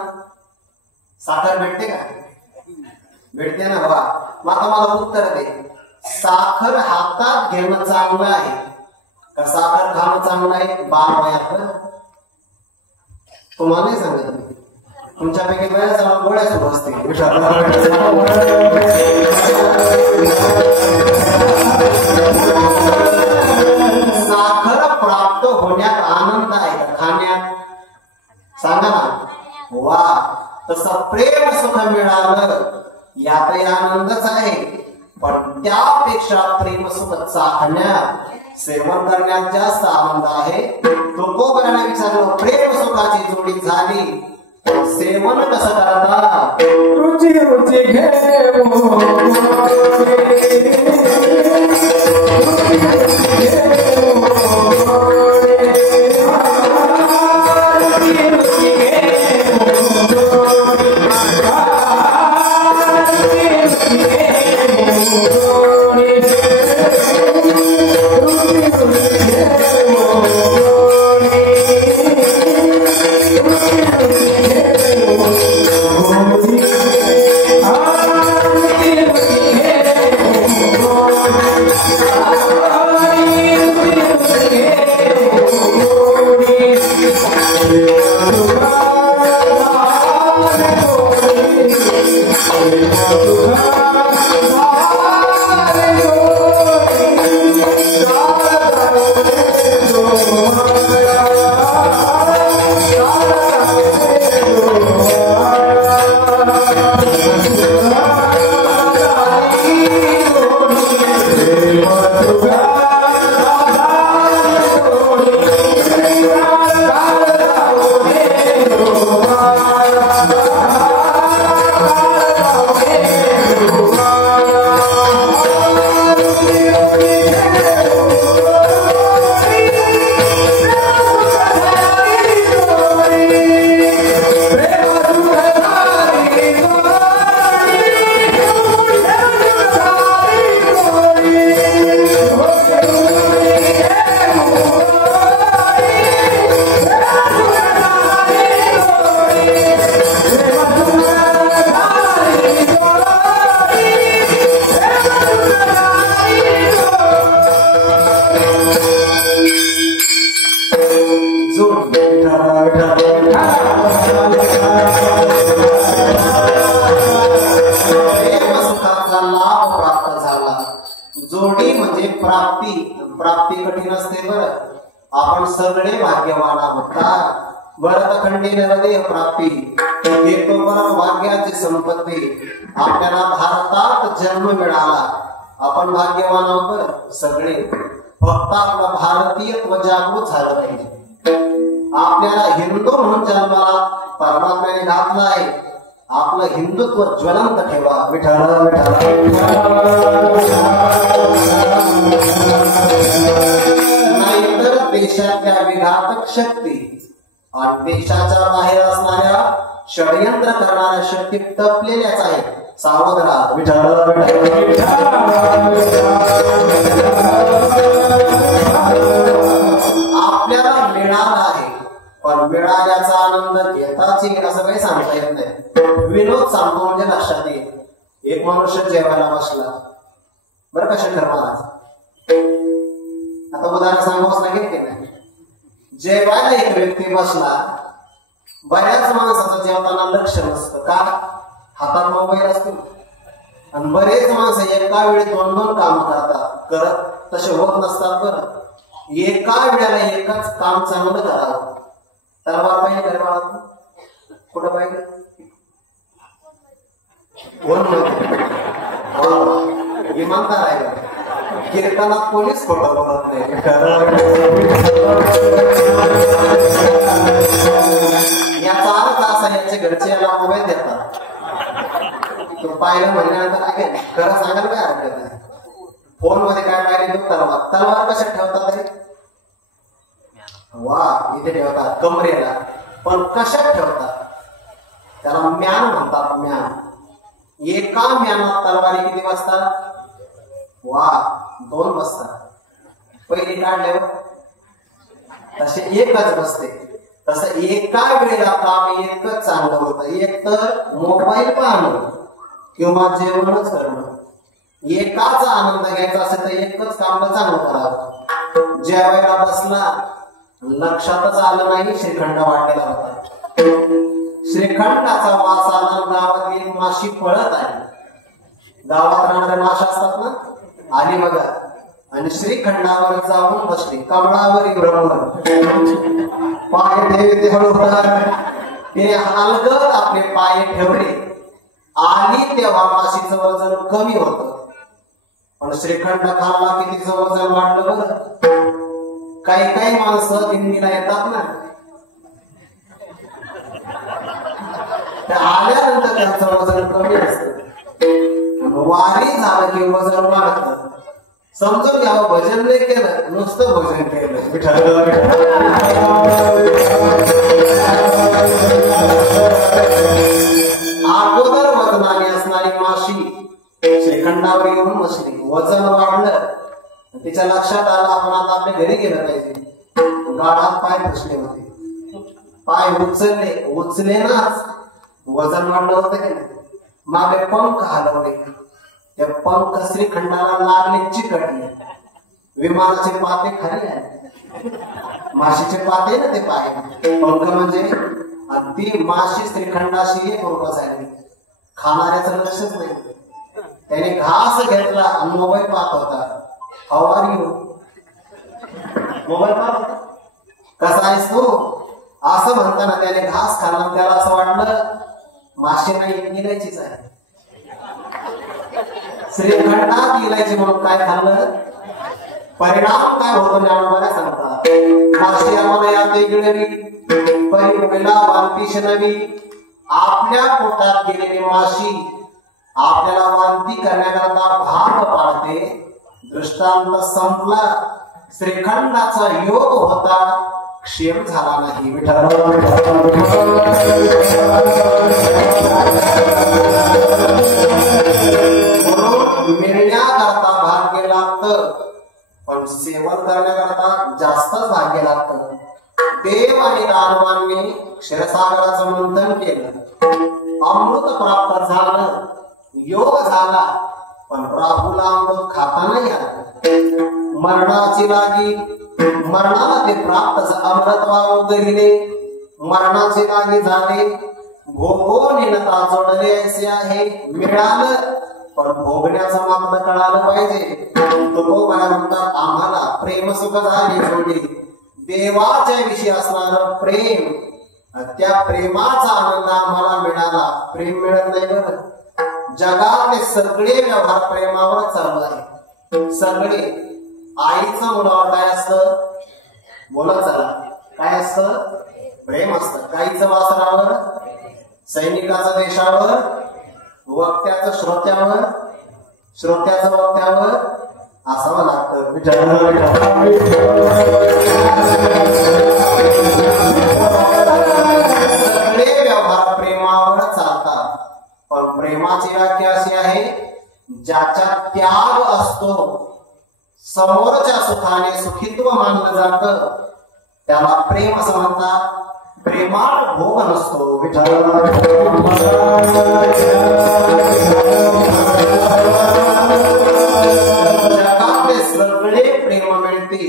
साखर भेटते का? भेटते ना बाबा. मग आता मला उत्तर दे, साखर हातात घेणं चांगलं आहे का साखर खाणं चांगलं आहे? 12 वयात तुम्हाला नाही सांगत. तुमच्यापैकी बऱ्याच जण गोळ्या सुरू असते. साखर प्राप्त होण्यात आनंद आहे का खाण्यात? सांगा ना. वा, तसं प्रेम सुख मिळालं यातही आनंदच आहे, पण त्यापेक्षा प्रेम सुख चाखण्यात, सेवन करण्यात जास्त आनंद आहे. तुकोबराने विचारलं, प्रेम सुखाची जोडी झाली सेवन कसं करता? रुची रुची घडली नवदेह प्राप्ती येतो परम भाग्याची संपत्ती आपल्याला भारतात जन्म मिळाला आपण भाग्यवान आहोत सगळे फक्त आपलं भारतीयत्व जागृत झालं पाहिजे आपल्याला हिंदू म्हणून जन्माला परमात्म्याने घातला आहे आपलं हिंदुत्व ज्वलंत ठेवा विठ्ठल नाहीतर देशाच्या विघातक शक्ती आणि देशाच्या बाहेर असणाऱ्या षडयंत्र करणाऱ्या शक्ती टपलेल्याच आहेत सावध राहा विठ्ठल आपल्याला मिळाला आहे पण मिळाल्याचा आनंद घेताच येईल असं काही सांगता येत नाही विनोद सांगतो म्हणजे लक्षात येईल एक मनुष्य जेवायला बसला बरं का शेखर महाराज आता उदाहरण सांगूच लागेल की नाही जेवायला एक व्यक्ती बसला बऱ्याच माणसाचं जेवताना लक्ष नसतं का हातात मोबाईल असतो आणि बरेच माणसं एका वेळी दोन दोन काम करतात करत तसे होत नसतात बरं एका वेळेला एकच काम चांगलं करावं तलवार पाहिजे घर बाळा कुठं पाहिजे कोण इमानदार आहे कीर्तनात कोणीच खोटं बोलत नाही याचा अर्थ असा याचे घरचे याला मोबाईल देतात तो पाहिलं म्हणल्यानंतर काय खरं सांगायला काय हरकत नाही फोन मध्ये काय पाहिजे तलवार तलवार कशात ठेवतात रे वा इथे ठेवतात कमरेला पण कशात ठेवतात त्याला म्यान म्हणतात म्यान एका म्यानात तलवारी किती वाजतात वा 2 बसतात पहिली काढल्यावर तसे एकच बसते तसं एका वेळेला काम एकच चांगलं होतं एक तर मोबाईल पाहणं किंवा जेवणच करणं एकाचा आनंद घ्यायचा असेल तर एकच काम चांगलं करावं जेवायला बसला लक्षातच आलं नाही श्रीखंड वाढलेला होता श्रीखंडाचा वास आला गावात एक माशी पळत आहे गावात राहणाऱ्या माशा असतात ना आली बघा आणि श्रीखंडावर जाऊन बसली कमळावर ब्रह्मण पाय ठेवते हळूहळू तिने हलगत आपले पाय ठेवले आली तेव्हा माशीचं वजन कमी होत पण श्रीखंड खाल्ला की तिचं वजन वाढलं बघ काही काही माणसं दिंडीला येतात ना त्या आल्यानंतर त्यांचं वजन कमी असतं वारी झालं की वजन वाढतं समजून घ्यावं भजन नाही केलं नुसतं भजन केलं अगोदर वजनाने असणारी माशी श्रीखंडावर येऊन बसली वजन वाढलं तिच्या लक्षात आलं आपण आता आपल्या घरी गेलं पाहिजे गाडात पाय फसले होते पाय उचले नाच वजन वाढलं होतं की नाही मागे पंख हलवले त्या पंख श्रीखंडाला लागले चिकटले विमानाचे पाते खाली आले माशीचे पाते ना ते पाय पंख म्हणजे अगदी माशी श्रीखंडाशी एक रूप झाली खाणाऱ्याचं लक्षच नाही त्याने घास घेतला आणि मोबाईल पाहत होता हवा मोबाईल पाहत कसा आहेस तू असं म्हणताना त्याने घास खाल्ला त्याला असं वाटलं माशी नाही इलायचीच आहे श्रीखंडात इलायची म्हणून काय खाल्लं परिणाम काय होतो ज्ञानोबाला सांगतात माशी आम्हाला यात गिळली परिला वांतीश नवी आपल्या पोटात गेलेली माशी आपल्याला वांती करण्याकरता भाग पाडते दृष्टांत संपला श्रीखंडाचा योग होता क्षेम झाला नाही मिळण्याकरता भाग्य लागतं पण सेवन करण्याकरता जास्तच भाग्य लागतं देव आणि दानवांनी क्षीरसागराचं मंथन केलं अमृत प्राप्त झालं योग झाला पण राहुला अमृत खाता नाही आलं मरणाची लागी मरणाला ते प्राप्त अमृतवा उदगिले मरणाची लागी झाले भोगोनिनता जोडले असे आहे मिळालं पण भोगण्याचं मात्र कळालं पाहिजे तुकोबा म्हणतात आम्हाला प्रेम सुख झाले जोडी देवाच्या विषयी असणारं प्रेम त्या प्रेमाचा आनंद आम्हाला मिळाला. प्रेम मिळत नाही बरं. जगातले सगळे व्यवहार प्रेमावर चालू आहे. सगळे. आईचं मुलावर काय असतं? बोला चला. काय असतं? प्रेम असतं. गाईचं वासरावर, सैनिकाचं देशावर, वक्त्याचं श्रोत्यावर, श्रोत्याचं वक्त्यावर असावं लागतं. सगळे व्यवहार प्रेमावर चालतात. पण प्रेमाची व्याख्या अशी आहे, ज्याच्यात त्याग असतो, समोरच्या सुखाने सुखित्व मानलं जातं, त्याला प्रेम असं म्हणतात. प्रेमात भोग नसतो. जगातले सगळे प्रेम मिळते,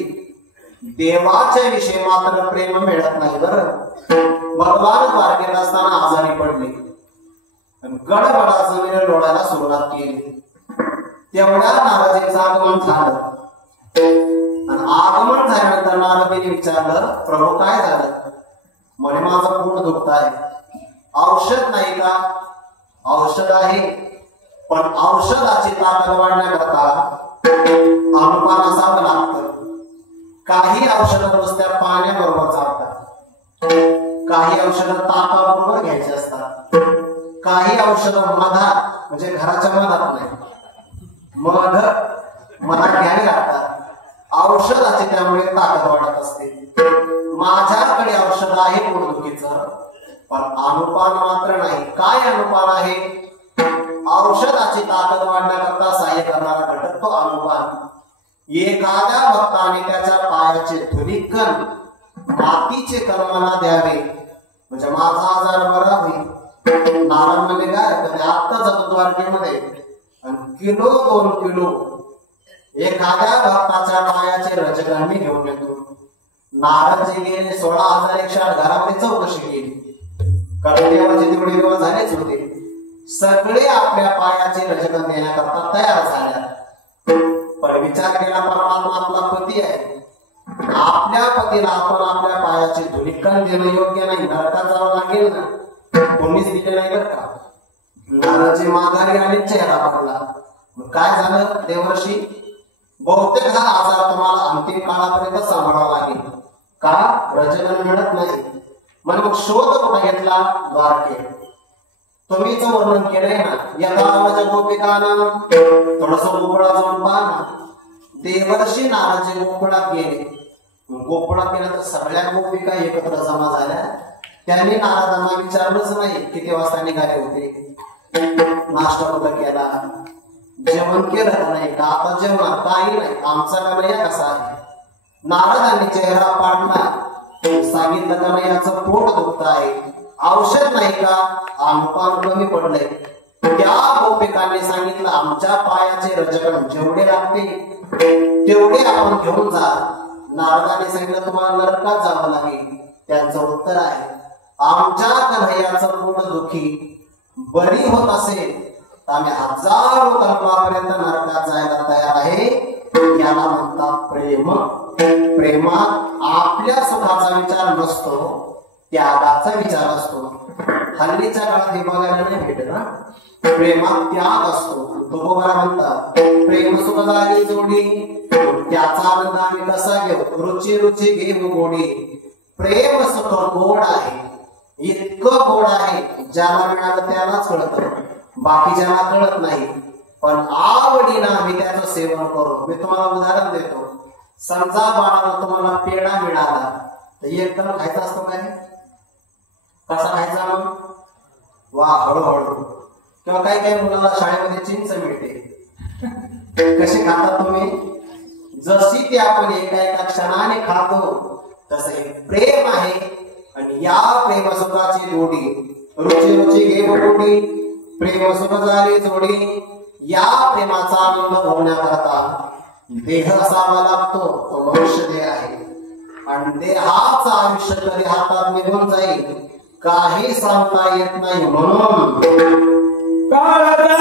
देवाच्या विषयी मात्र प्रेम मिळत नाही बरं. भगवान द्वारकेत असताना आजारी पडले, गडबडाचं वेळ लोळायला सुरुवात केली. तेवढ्या नारदीचं आगमन झालं. आणि आगमन झाल्यानंतर नारदीने विचारलं, प्रभू काय झालं? म्हणे माझं पोट दुखत आहे. औषध नाही का? औषध आहे, पण औषधाची ताकद वाढण्याकरता अनुपान असावं लागतं. काही औषधं नुसत्या पाण्याबरोबर चालतात, काही औषधं तापाबरोबर घ्यायची असतात, काही औषधं मधात, म्हणजे घराच्या मधात नाही, मधात घ्यावी लागतात. औषधाची त्यामुळे ताकद वाढत असते. माझ्याकडे औषध आहे पोटदुखीचं, पण अनुपान मात्र नाही. काय अनुपान आहे? औषधाची ताकद वाढण्याकरता सहाय्य करणारा घटक तो अनुपान. एखाद्या भक्ताने त्याच्या पायाचे धुलिकण मातीचे कण मला द्यावे, म्हणजे माझा आजार बरा होईल. नारायण म्हणजे काय? आत्ता जातो द्वारकेमध्ये, किलो 2 किलो एखाद्या भक्ताच्या पायाचे रजकण मी घेऊन येतो. नारदजी गेले 16,108 घरामध्ये चौकशी केली, कारण देवाचे तेवढे दिवस झालेच होते. सगळे आपल्या पायाचे रजकण देण्याकरता तयार झाल्या. पण विचार केला, परमात्मा आपला पती आहे, आपल्या पतीला आपण आपल्या पायाचे धुलिकण देणं योग्य नाही, नरकात जावं लागेल ना. कोणीच दिले नाही बरं का. नारदजी माघारी आले, चेहरा पडला. काय झालं? देवर्षी, बहुतेक हा आजार तुम्हाला अंतिम काळापर्यंत सांभाळावा लागेल. का? रजकण मिळत नाही. म्हणजे मग शोध कुठे घेतला? द्वारकेत. तुम्हीच वर्णन केलंय ना, यथा गोपिकांना. थोडस गोकुळात जाऊन पहा ना. देवर्षी नारदजी गोकुळात गेले. गोकुळात गेल्या तर सगळ्या गोपिका एकत्र जमा झाल्या. त्यांनी नारदांना विचारलंच नाही किती वाजता निघाले होते, नाश्ता कुठं केला, जेवण केलं नाही का, आता जेवणार काही नाही, आमचा कन्हैया कसा आहे. नारदांनी चेहरा पाडला, सांगितलं कन्हैयाचं पोट दुखत आहे, औषध नाही का, अनुपान कमी पडलंय. त्या गोपिकांनी सांगितलं, आमच्या पायाचे रजकण जेवढे लागते तेवढे आपण घेऊन जा. नारदांनी सांगितलं, तुम्हाला नरकात जावं लागेल. त्यांचं उत्तर आहे, आमच्या कन्हैयाचं पोट दुखी बरी होत असेल तर आम्ही हजारो कल्पापर्यंत नरकात जायला तयार आहे. याला म्हणतात प्रेम. प्रेमात आपल्या सुखाचा विचार नसतो, त्यागाचा विचार असतो. हल्लीच्या काळात हे बघायला नाही भेटत ना. प्रेमात त्याग असतो. तुकोबरा म्हणतात, प्रेम सुख झाली जोडी, त्याचा आनंद आम्ही कसा घेऊ, रुची रुची घेऊ गोडी. प्रेम सुख गोड आहे, इतकं गोड आहे, ज्याला मिळालं त्यालाच कळतं, बाकीच्याला कळत नाही. पण आवडीनं आम्ही त्याचं सेवन करू. मी तुम्हाला उदाहरण देतो. समजा बाळाला तुम्हाला पेढा मिळाला तर एकदम खायचा असतो काय? कसा खायचा मग? वा, हळूहळू. किंवा काही काही मुलाला शाळेमध्ये चिंच मिळते, कशी खाता तुम्ही? जशी ती आपण एका एका क्षणाने खातो, तसं हे प्रेम आहे. आणि या प्रेम सुखाची जोडी, रुची रुची घे गोडी, प्रेम सुख झाली जोडी. या प्रेमाचा आनंद होण्याकरता देह असावा लागतो, तो मनुष्य देह आहे. आणि देहाचं आयुष्य कधी हातात निघून जाईल काही सांगता येत नाही. म्हणून काळजा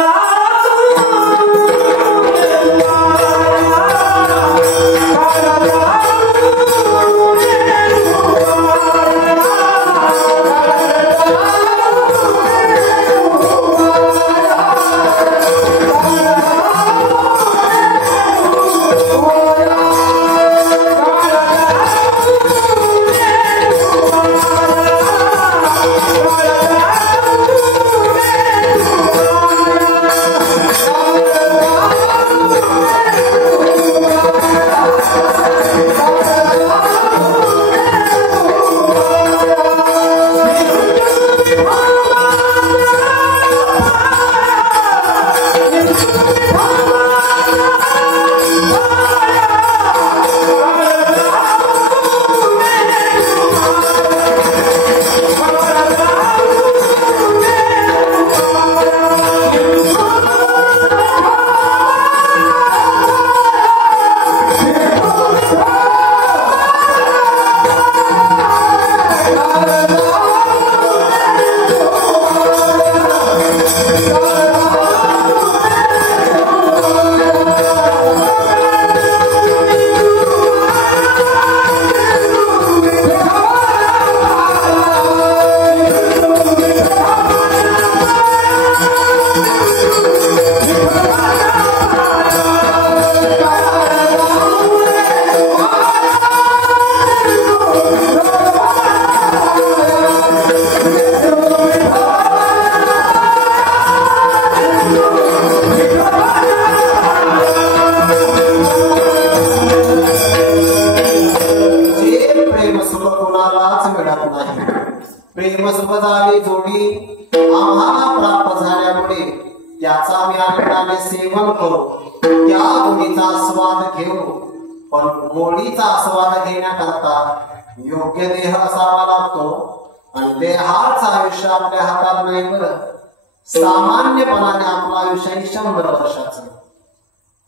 आम्हाला प्राप्त झाल्यामुळे त्याचा आम्ही आनंदाने सेवन करू, त्या गोडीचा आस्वाद घेऊ. पण गोडीचा आस्वाद घेण्याकरता योग्य देह असावा लागतो आणि देहाचं आयुष्य आपल्या हातात नाही बरं. सामान्यपणाने आपलं आयुष्य 100 वर्षाचं,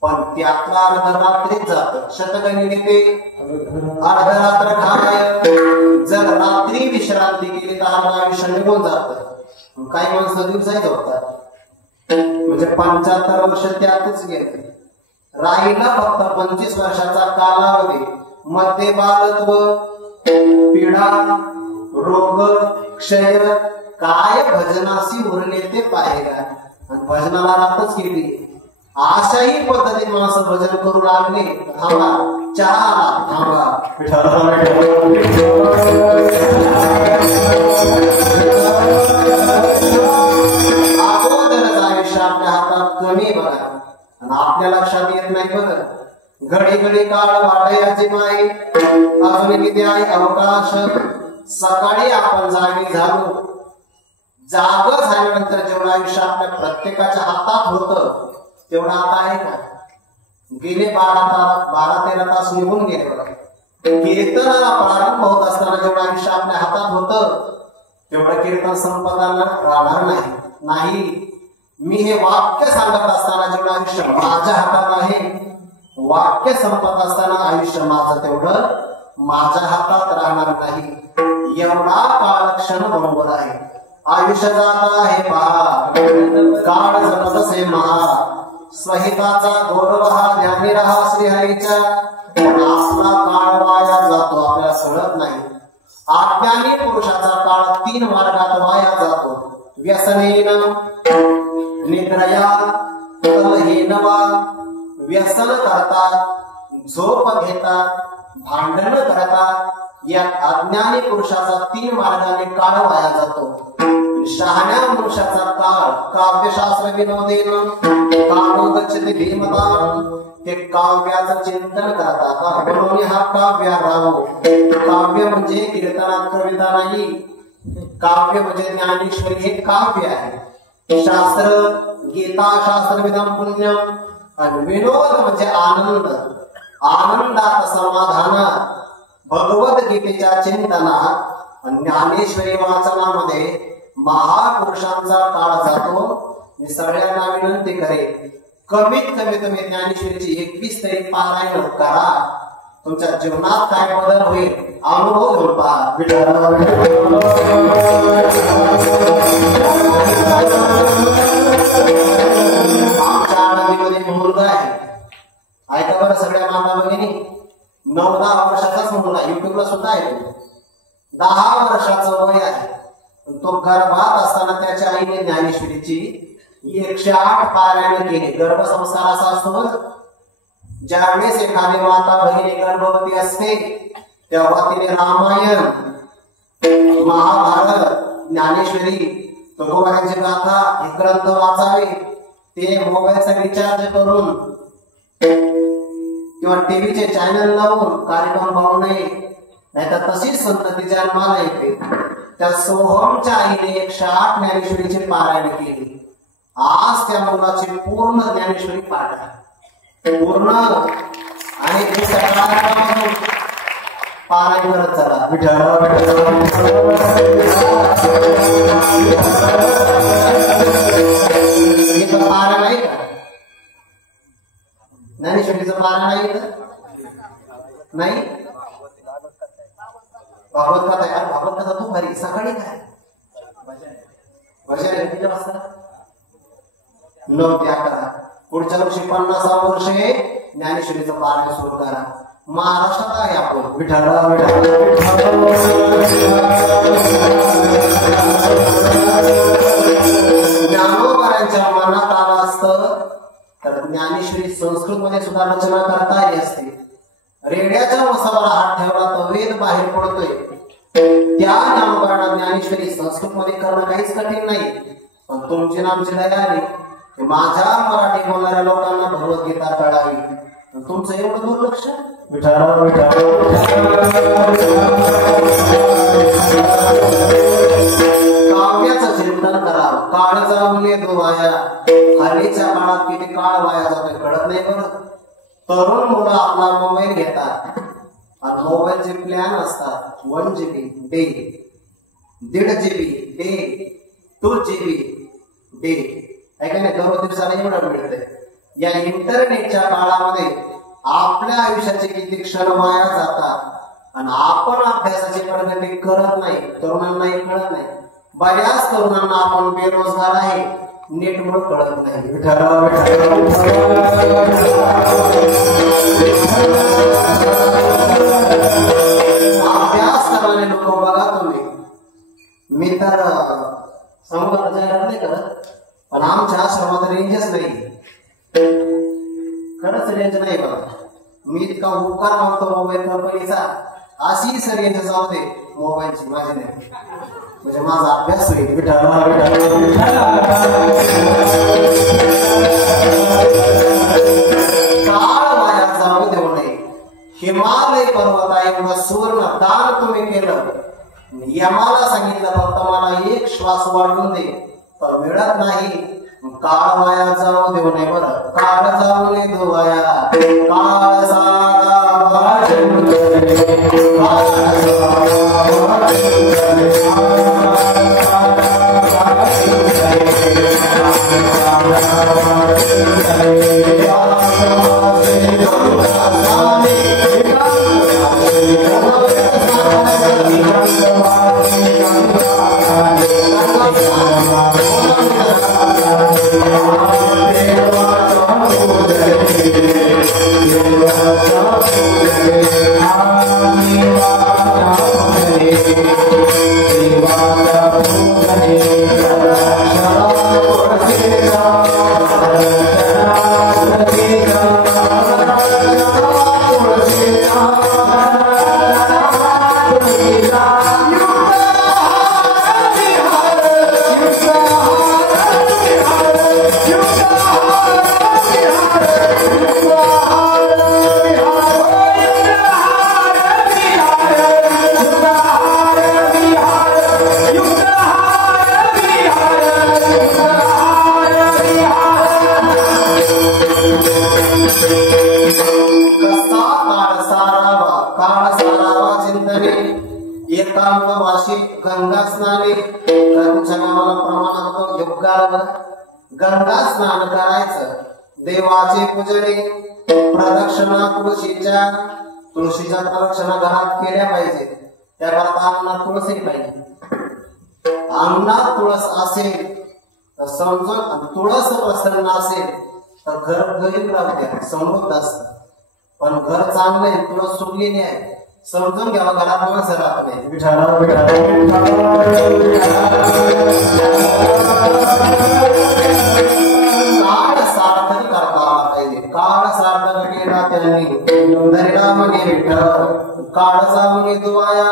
पण त्यातला अर्धरात्रीत जात. शतकनी ते अर्धरात्र काय, जर रात्री विश्रांती केली तर अर्ध आयुष्य निघून जात. काही माणसं दिवसाही झोपतात, म्हणजे 75 वर्ष त्यातच गेले. राहिला फक्त 25 वर्षाचा कालावधी. मध्ये बालत्व, पीडा, रोग, क्षय, काय भजनाशी उरले ते पाहिला. आणि भजनाला रातच केली. अशाही पद्धतीने माणसं भजन करू लागले. थांबा, चहाला थांबा, अगोदरच आयुष्य आपल्या हातात कमी बघा आणि आपल्या लक्षात येत नाही बघ. घडी घडी काळ वाटायची माई, अजून किती आहे अवकाश. सकाळी आपण जागी झालो, जाग झाल्यानंतर जेवढं आयुष्य आपल्या प्रत्येकाच्या हातात होतं तेवढं आता आहे का? गेले 12-13 तास निघून गेले. कीर्तनाला प्रारंभ होत असताना जेवढं आयुष्य आपल्या हातात होतं तेवढं कीर्तन संपदाला राहणार नाही. मी हे वाक्य सांगत असताना जेवढं आयुष्य माझ्या हातात आहे, वाक्य संपत असताना आयुष्य माझं तेवढं माझ्या हातात राहणार नाही. एवढा काळक्षण बरोबर आहे. आयुष्य जात आहे पहा, काळ जपत असे महा. स्वहिताचा गोडवा ध्यानी राहा श्रीहरीच्या. आपला काळ वाया जातो, आपल्याला कळत नाही. अज्ञानी पुरुषाचा काळ 3 मार्गात वाया जातो. व्यसनेन, निद्रया, तलहीनवा. व्यसन करतात, झोप घेतात, भांडण करतात. या अज्ञानी पुरुषाचा 3 मार्गाने काळ वाया जातो. शहाण्या पुरुषाचा काळ काव्यशास्त्र विनोदेन काळो गच्छति भीमता. ते काव्याचं चिंतन करतात. म्हणून हा काव्य राहो. काव्य म्हणजे कीर्तनात कविता नाही. काव्य म्हणजे ज्ञानेश्वरी हे काव्य आहे. शास्त्र, गीता शास्त्र विधम पुण्यम. आणि विनोद म्हणजे आनंद. आनंदात समाधानात भगवद्गीतेच्या चिंतनात आणि ज्ञानेश्वरी वाचनामध्ये महापुरुषांचा काळ जातो. मी सगळ्यांना विनंती करेन, कमीत कमी तुम्ही ज्ञानेश्वरीची 21 तरी पारायण करा. तुमच्या जीवनात काय बदल होईल अनुभव घेऊन पहा. आमच्या आनंदीमध्ये मुलगा आहे, ऐका बरं सगळ्या माता भगिनी. 9-10 वर्षाचाच मुलगा, युट्यूबला सुद्धा आहे. 10 वर्षाचं वय आहे. तो गर्भात असताना त्याच्या आईने ज्ञानेश्वरीची 108 पारायण केली. गर्भसंस्कार असा असतो. ज्यावेळेस एखादी माता बहिणी गर्भवती असते तेव्हा तिने रामायण, महाभारत, ज्ञानेश्वरी, तुकोबारांची गाथा हे ग्रंथ वाचावे. ते मोबाईलचा रिचार्ज करून किंवा टीव्हीचे चॅनल लावून कार्यक्रम पाहू नये, नाहीतर तशीच संतती जन्माला येते. त्या सोहमच्या आईने 108 ज्ञानेश्वरीचे पारायण केले. आज त्या मुलाची पूर्ण ज्ञानेश्वरी पाठ आहे, पूर्ण. आणि पारायण करत चला. पारायण आहे का? ज्ञानेश्वरीचं पारायण आहे का? नाही. भागवत कथा आहे. भागवत कथा तू घरी सकाळी काय भजन किती वाजता? 9 ते 11. पुढच्या वर्षी 50 वर्षे ज्ञानेश्वरीचं पारायण सुरू करा. महाराष्ट्रात आहे आपण. ज्ञानोबारांच्या मनात आलं असतं तर ज्ञानेश्वरी संस्कृत मध्ये सुद्धा रचना करता आली असते. रेड्याच्या वसावर हात ठेवला तर वेद बाहेर पडतोय. त्या ज्ञानोबारांना ज्ञानेश्वरी संस्कृत मध्ये करणं काहीच कठीण नाही. पण तुमची नामची दया आली माझ्या मराठी बोलणाऱ्या लोकांना भगवद्गीता कळावी. तुमचं एवढं दुर्लक्ष. काव्याचं चिंतन करा. काळ जाऊन येतो वाया. हल्लीच्या काळात किती काळ वाया जातोय कळत नाही बरं. तरुण मुलं आपला मोबाईल घेतात आणि मोबाईलचे प्लॅन असतात 1 GB day, 1.5 GB day, 2 GB day. ऐका नाही, दररोज दिवसाला एवढं मिळतंय. या इंटरनेटच्या काळामध्ये आपल्या आयुष्याचे किती क्षण वाया जातात आणि आपण अभ्यासाची प्रगती करत नाही. तरुणांनाही कळत नाही. बऱ्याच तरुणांना आपण बेरोजगार आहे नेटमुळे कळत नाही. अभ्यास करणारे लोक बघा तुम्ही. मी तर समुद्रात जायला नाही करत, पण आमच्या आश्रमात रेंजच नाही. खरंच रेंज नाही बघा. मी इतका उपकार मानतो मोबाईल कंपनीचा, अशीच रेंज जाऊ दे मोबाईलची, माझी नाही, म्हणजे माझा अभ्यास होईल. काळ वाया जाऊ देऊ नये. हिमालय पर्वता एवढं सुवर्ण दान तुम्ही केलं, यमाला सांगितलं फक्त मला 1 श्वास वाढवून दे, तर मिळत नाही. काळ वाया जाऊ देऊ नये बरं. काळ जाऊ नये दो वाया. काळ सारा गंगा स्नाने. तुमच्या गावाला प्रमाण होतं योगाला गंगा स्नान करायचं. देवाचे पूजने, प्रदक्षिणा तुळशीच्या प्रदक्षिणा घरात केल्या पाहिजे. त्याकरता अंगणात तुळस पाहिजे. अंगणात तुळस असेल तर समजून, तुळस प्रसन्न असेल तर घर गरीब राहते, समृद्ध असत. पण घर चांगलं आहे, तुळस सुटलेली आहे, समजून घ्यावा घरात माणसं राहत नाही. काळ सार्थक करता आला पाहिजे. काळ सार्थक केला त्यांनी हरिनाम घे विठ्ठल. काळ जाऊन येतो वाया,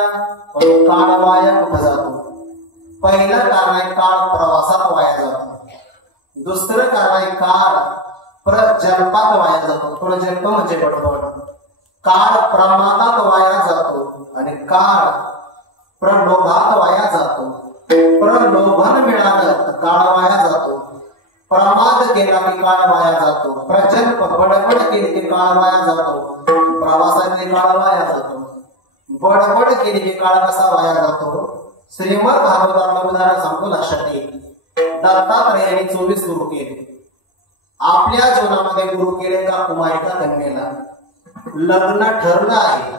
पण काळ वाया कुठं जातो? पहिलं कारण आहे काळ प्रवासात वाया जातो. दुसरं कारण आहे काळ प्रजन्मात वाया जातो. प्रजन्म म्हणजे बडबड. काळ प्रमादात वाया जातो आणि काळ प्रलोभात वाया जातो. प्रलोभन मिळालं तर काळ वाया जातो. प्रमाद केला की काळ वाया जातो. प्रजन्म बडबड केली की काळ वाया जातो. प्रवासातले काळ वाया जातो. बडबड केली की काळ कसा वाया जातो? श्रीमद भागवतातलं उदाहरण सांगतो, लक्षात येईल. दत्तात्रयाने 24 गुरु केले. आपल्या जीवनामध्ये गुरु केले का कुमारिका कन्येला? लग्न ठरलं आहे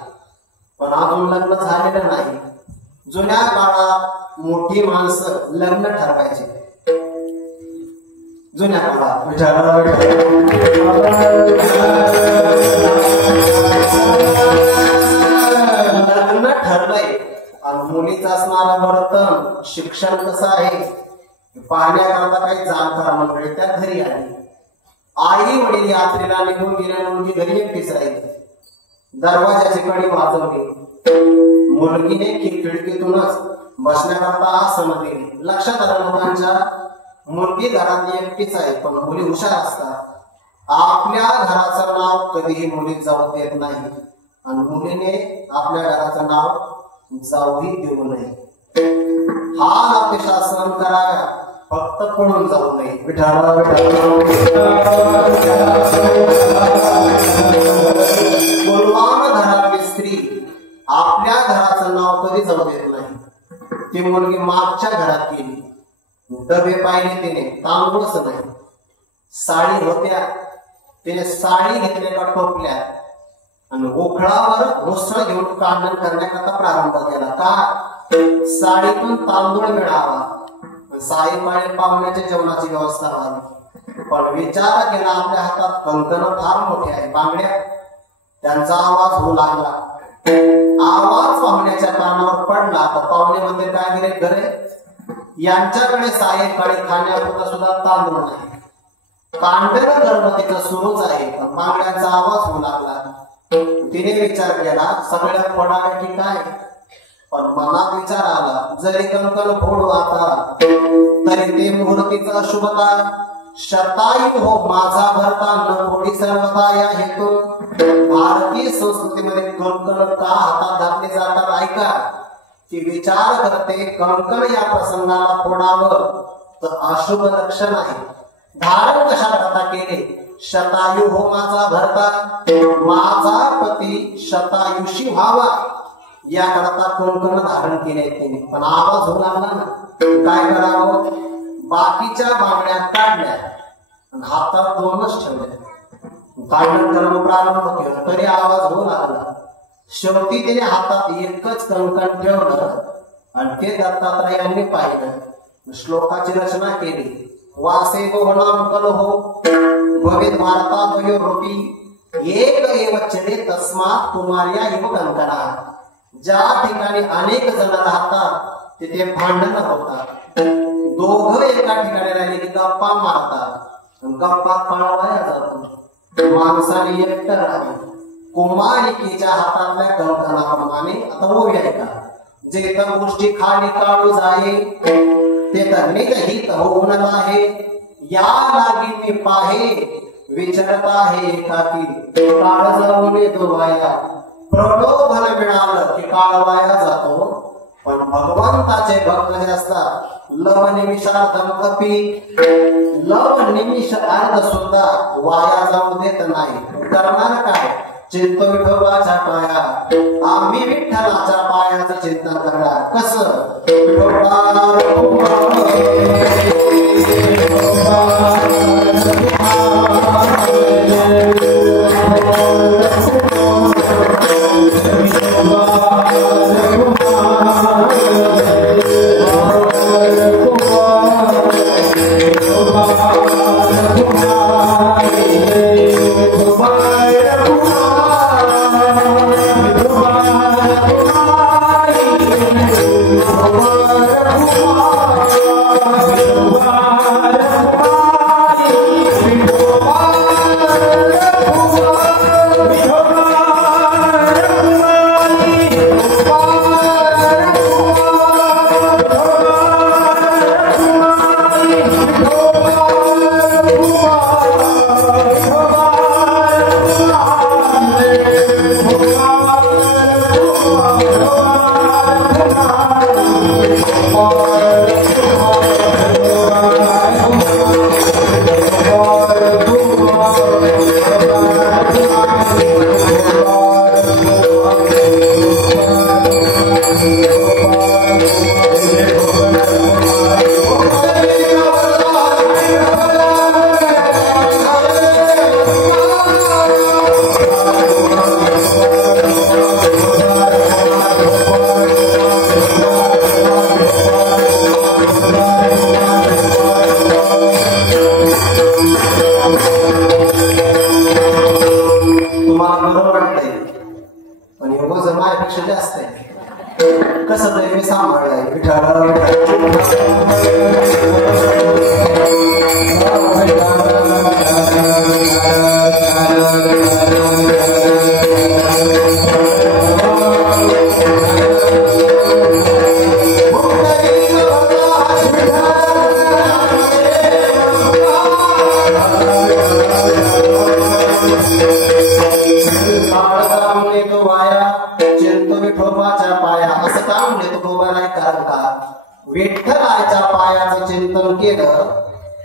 पण अजून लग्न झालेलं नाही. जुन्या काळात मोठी माणसं लग्न ठरवायची. जुन्या काळात लग्न ठरलंय आणि मुलीचं असणारं वर्तन, शिक्षण कसं आहे पाहण्याकरता काही जाणकार मंडळी त्या घरी आली. आई वडील यात्रेला निघून गेल्या, मुलगी घरी एकटीच राहिली. दरवाजाची कडी वाजवली. मुलगीने खिडकीतूनच बसण्याकरता आसन दिली. लक्षात आलं लोकांच्या, मुलगी घरात एकटीच आहे पण मुली हुशार असतात. आपल्या घराचं नाव कधीही मुली जाऊ देत नाही आणि मुलीने आपल्या घराचं नाव जाऊही देऊ नये. हा अपेक्षा सहन कराव्या फक्त पळून जाऊ नये. विठाला विठाला कुलवान घरातली स्त्री आपल्या घराचं नाव कधी जाऊ देत नाही. ती मुलगी मागच्या घरात गेली, डबे पाहिले तिने, तांदूळच नाही. साडी होत्या, तिने साडी घेतल्या टोपल्या आणि उखळावर मुसळ घेऊन काढण करण्याकरता प्रारंभ केला. का? साडीतून तांदूळ मिळावा, साईबाई पाहुण्याच्या जेवणाची व्यवस्था व्हावी. पण विचार केला, आपल्या हातात कंकण फार मोठे आहे, बांगड्या. त्यांचा आवाज होऊ लागला. आवाज पाहुण्याच्या कानावर पडला तर पाहुणे म्हणजे काय गेले, घरे यांच्याकडे सायंकाळी खाण्यापुरता सुद्धा तांदूळ नाही. कांडर कर्म तिचं सुरूच आहे, पण बांगड्यांचा आवाज होऊ लागला. तिने विचार केला, सगळ्या फोडाव्या की काय? पण मनात विचार आला, जरी कंकण फोडू आता तरी ते मुहूर्तीचा शुभता. शतायु हो माझा भरता न फोडी सर्वता. या हेतू भारतीय संस्कृतीमध्ये कंकण का हातात घातले जातात ऐका. की विचार करते, कंकण या प्रसंगाला फोडावं तर अशुभ लक्षण आहे. धारण कशा करता केले? शतायु हो माझा भरता, माझा पती शतायुषी व्हावा याकरता कंकण धारण केले तिने. पण आवाज होऊ लागला ना, काय करावं? बाकीच्या बांगड्या काढल्या आणि हातात दोनच ठेवल्या. काढणं कर्म प्रारंभ केलं तरी आवाज होऊ लागला. शेवटी तिने हातात एकच कंकण ठेवलं आणि ते दत्तात्रयांनी पाहिलं. श्लोकाची रचना केली. वासे गोहनाम कलहो भवेद भारता द्वयोरूपी एक एव चले तस्मात कुमार्या इव कंकणा. ज्या ठिकाणी अनेक जण राहतात तिथे भांडण होतात. दोघं एका ठिकाणी राहिले की गप्पा मारतात, गप्पात पळवाया जातो. माणसाने एकटं राहावे. कुमारिकेच्या हातातल्या कंकणाप्रमाणे आता ओवी ऐका. जे तर गोष्टी खाली काढू जाये ते तर निगहित होऊन आहे. या लागी मी पाहे विचारत आहे एकाकी. काळ जाऊन येतो वाया, प्रलोभन मिळालं की काळ वाया जातो. पण भगवंताचे भक्त जे असतात लव निमिषार्धम अपि, लव निमिष अर्ध सुद्धा वाया जाऊ देत नाही. करणार काय? चिंतो विठोबाच्या पाया. आम्ही विठ्ठलाच्या पायाचं चिंतन करणार. कसं? Wow.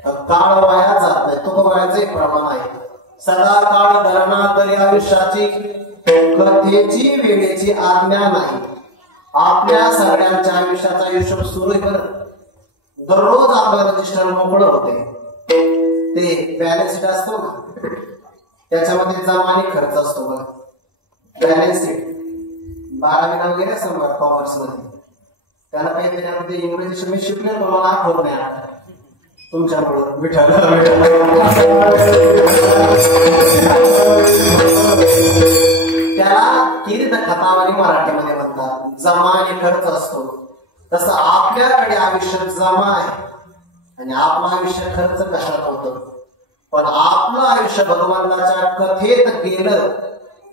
काळ वाया जात नाही. तुकोबाराचं एक प्रमाण आहे, सदा काळ धरणा तरी आयुष्याची, कथेची वेळेची आज्ञा नाही. आपल्या सगळ्यांच्या आयुष्याचा हिशोब सुरू आहे बरं. दररोज आपलं रजिस्टर मोकळं होते, ते बॅलन्स शीट असतो ना, त्याच्यामध्ये जमा आणि खर्च असतो बघ. बॅलन्स शीट 12वीला वगैरे समजा कॉमर्स मध्ये त्याला काहीतरी आपण ते इंग्रजी मी शिकले तो मला आठवत नाही आता तुमच्याकडून. विठ्ठल त्याला कीर्त कथावारी मराठीमध्ये म्हणतात. जमा आणि खर्च असतो, तसं आपल्याकडे आयुष्य जमा आहे आणि आपलं आयुष्य खर्च कशात होतं. पण आपलं आयुष्य भगवंताच्या कथेत गेलं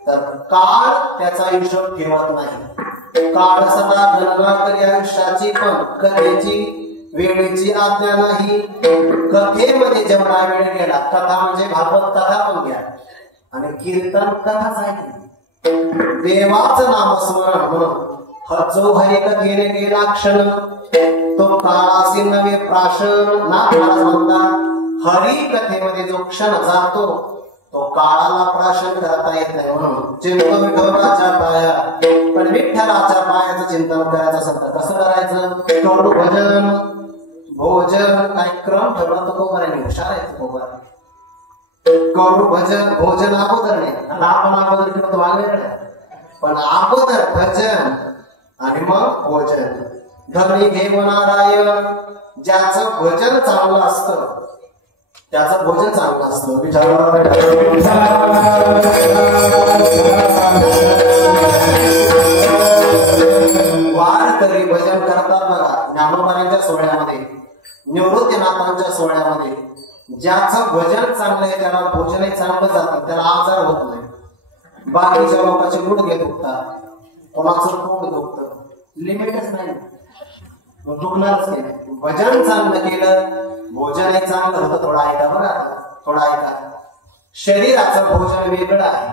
तर काळ त्याचा हिशोब ठेवत नाही. काळ सदा गणना करी आयुष्याची, पण कथेची वेळेची आज्ञा नाही. कथेमध्ये जेवढा वेळ गेला, कथा म्हणजे भागवत कथा पण घ्या आणि कीर्तन कथाच आहे. देवाचं नामस्मरण म्हणून जो हरी कथेने गेला क्षण, तो काळासी नवे प्राशन. ना म्हणतात हरी कथेमध्ये जो क्षण जातो तो काळाला प्राशन करता येत नाही. म्हणून चिंतो विठोबाच्या पाया, पण विठ्ठलाच्या पायाचं चिंतन करायचं असेल तर कसं करायचं. कडू भजन भोजन काय क्रम ठेवला तो कोबराने हुशार आहे. कोबर कडू भजन भोजन अगोदर नाही, आता आपण अगोदर किंवा तो वेगळा, पण अगोदर भजन आणि मग भोजन. धनी घे नारायण, ज्याचं भजन चांगलं असतं त्याचं भोजन चांगलं असतं. वारकरी भजन करतात बघा. ज्ञानोबांच्या सोहळ्यामध्ये, निवृत्तीनाथांच्या सोहळ्यामध्ये ज्याचं भजन चांगलं आहे त्याला भोजनही चांगलं जातं, त्याला आजार होत नाही. बाकीच्या लोकांचे गुडघे दुखतात, कोणाचं पोट दुखतं, लिमिटच नाही, दुखणारच नाही. भजन चांगलं केलं भोजनही चांगलं होतं. थोडं ऐका बघा, थोडं ऐका. शरीराचं भोजन वेगळं आहे,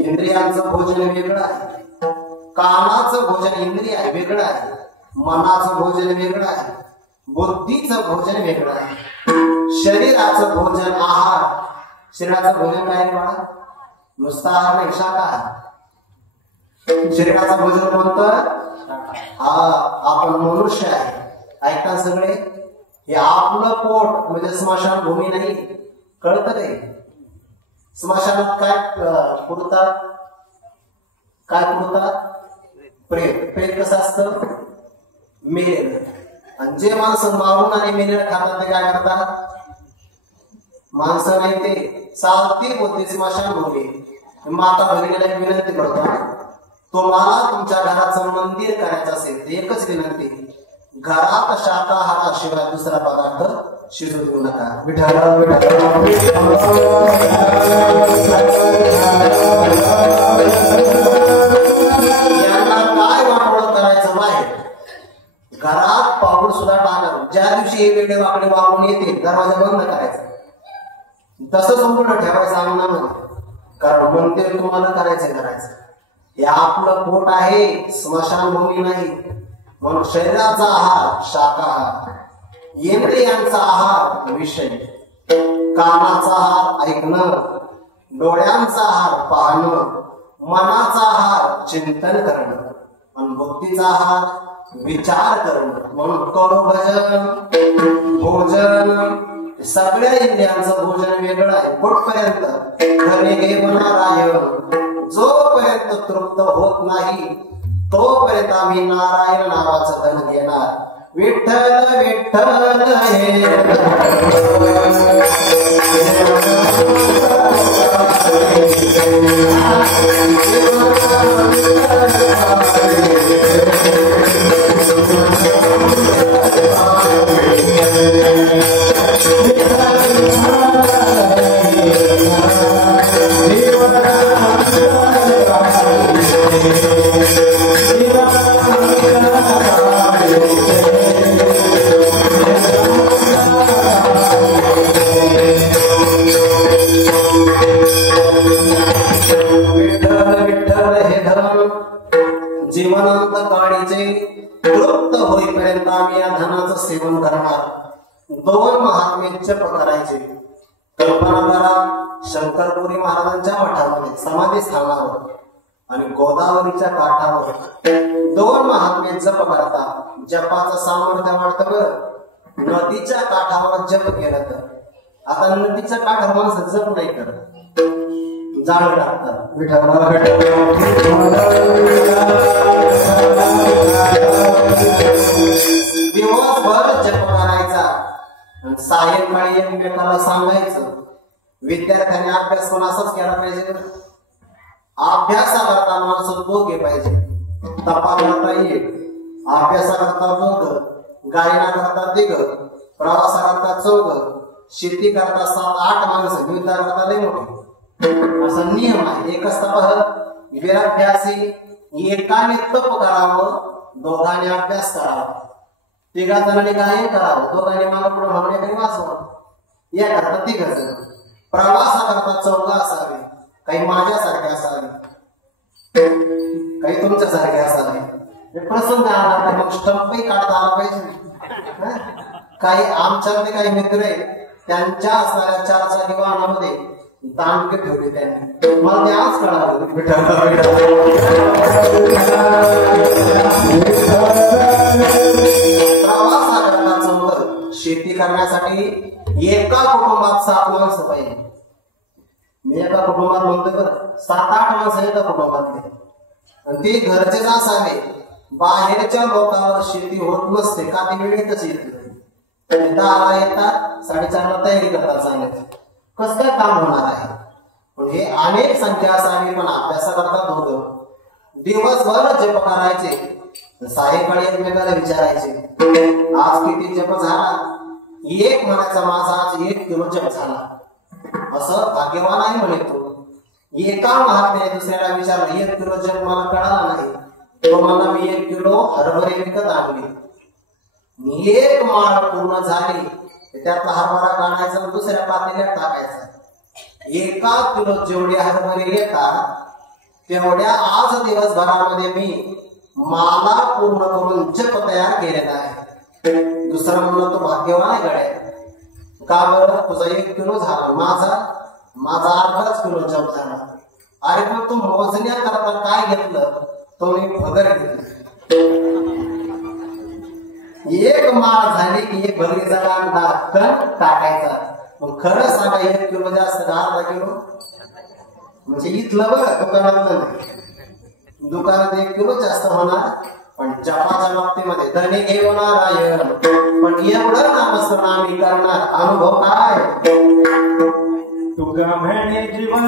इंद्रियांचं भोजन वेगळं आहे, कानाचं भोजन इंद्रिय आहे वेगळं आहे, मनाचं भोजन वेगळं आहे, बुद्धीचं भोजन वेगळं आहे. शरीराचं भोजन आहार, शरीराचं भोजन काय बाळा, नुसता आहार नाही, शाकाहार. शरीराचं भोजन कोणतं, हा आपण मनुष्य आहे. ऐकता सगळे, हे आपलं पोट म्हणजे स्मशानभूमी नाही, कळत नाही. स्मशानात काय पुरतात, काय पुरतात, प्रेत. प्रेत कसं असतं, मेलेलं. आणि जे माणसं मारून आणि मेलेलं खातात ते काय करतात, माणसं नाही ते चालती बोलते स्मशानभूमी. माता भगिनीला एक विनंती करतो, तुम्हाला तुमच्या घराचं मंदिर करायचं असेल एकच विनंती, घरात शाकाहाराशिवाय दुसरा पदार्थ शिजू देऊ नका. विठ्ठल यांना काय वाटोळं करायचं बाहेर, घरात पाऊल सुद्धा टाकणार. ज्या दिवशी हे वेगळे वाकडे वागून येते दरवाजा बंद करायचा, तसं संपूर्ण ठेवायचं अंगणामध्ये. कारण मंदिर तुम्हाला करायचं. हे आपलं पोट आहे, स्मशानभूमी नाही. म्हणून शरीराचा आहार शाकाहार, इंद्रियांचा आहार विषय, कानाचा आहार ऐकणं, डोळ्यांचा आहार पाहणं, मनाचा आहार चिंतन करणं आणि बुद्धीचा आहार विचार करणं. म्हणून करो भजन भोजन, सगळ्या इंद्रियांचं भोजन वेगळं आहे. कुठपर्यंत, धनी घे नारायण, जोपर्यंत तृप्त होत नाही तोपर्यंत आम्ही नारायण नावाचं धन घेणार. विठ्ठल विठ्ठल हे 2 महात्मे जप करायचे. कल्पना करा, शंकरपुरी महाराजांच्या मठामध्ये समाधी स्थानावर आणि गोदावरीच्या काठावर 2 महात्मे जप करतात. जपाचं सामर्थ्य वाढतं बरं. नदीच्या काठावर जप केलं तर, आता नदीच्या काठावर माणसं जप नाही करत, जाळ टाकतात. दिवसभर जप करायचा, सायंकाळी एकमेकाला सांगायचं. विद्यार्थ्यांनी अभ्यास पण असाच केला पाहिजे. अभ्यासाकरता माणसं दोघे पाहिजे. तपा करता एक, अभ्यासाकरता 2, गायना करता 3, प्रवासाकरता 4, शेती करता 7-8 माणसं, युद्धा करता लय मोठे. असा नियम आहे. एकच तप विराभ्यासी, एकाने तप करावं, दोघांनी अभ्यास करावा. 3 जणांनी काय करावं, दोघांनी मागं पुढे म्हणण्याकडे वाचवा. या करता 3 जण. प्रवासाकरता 4 असावे, काही माझ्यासारखे असावे, काही तुमच्यासारखे असावे. प्रसंग आला मग स्टंपही काढता आला पाहिजे. काही आमच्याकडे काही मित्र आहेत, त्यांच्या असणाऱ्या 4 चाकी वाहनामध्ये दांडके ठेवले त्यांनी. मला ते आज कळालं. प्रवासाकरता 4, शेती करण्यासाठी एका कुटुंबात 7 माणसं पाहिजे. मी एका कुटुंबात म्हणतोय बरं, 7-8 माणसं एका कुटुंबातले, आणि ते घरचेच असावे. बाहेरच्या लोकांवर शेती होत नसते का, ती वेळेतच येते. 10ला येतात, 4:30ला तयारी करतात सांगायचं. कसं काय काम होणार आहे. पण हे अनेक संख्या असावी, पण अभ्यासाकरता 2. दिवसभर जप करायचे, सायंकाळी एकमेकाला विचारायचे आज किती जप झाला. एक म्हणायचा माझा आज 1 किलो जप झाला. असं भाग्यवान आहे म्हणे तो. एका महात्म्याने दुसऱ्याला विचारलं 1 किलो जप मला कळाला नाही. तो मला मी 1 किलो हरभरे विकत आणले. 1 माळ पूर्ण झाली, त्यातला हरभरा काढायचा, दुसऱ्या पातेल्यात टाकायचा. 1 किलो जेवढे हरभरे येतात तेवढ्या आज दिवसभरामध्ये मी माला पूर्ण करून जप तयार केलेला आहे. दुसरा म्हणून तो भाग्यवान आहे गड्या. का बरं, तुझा 1 किलो झाला, माझा अर्धाच किलो जप झाला. अरे पण तू मोजण्या करता काय घेतलं, तो मी भगर घेतली. 1 माळ झाली की 1 भगरीचा दाखल टाकायचा. मग खरं सांगा 1 किलो जास्त का अर्धा किलो? म्हणजे इथलं बरं, दुकानातलं नाही. दुकानात 1 किलो जास्त होणार, पण जपाच्या बाबतीमध्ये धने घेऊन नारायण, पण एवढं नामस्मरण आम्ही करणार. अनुभव काय? तुका म्हणे जीवन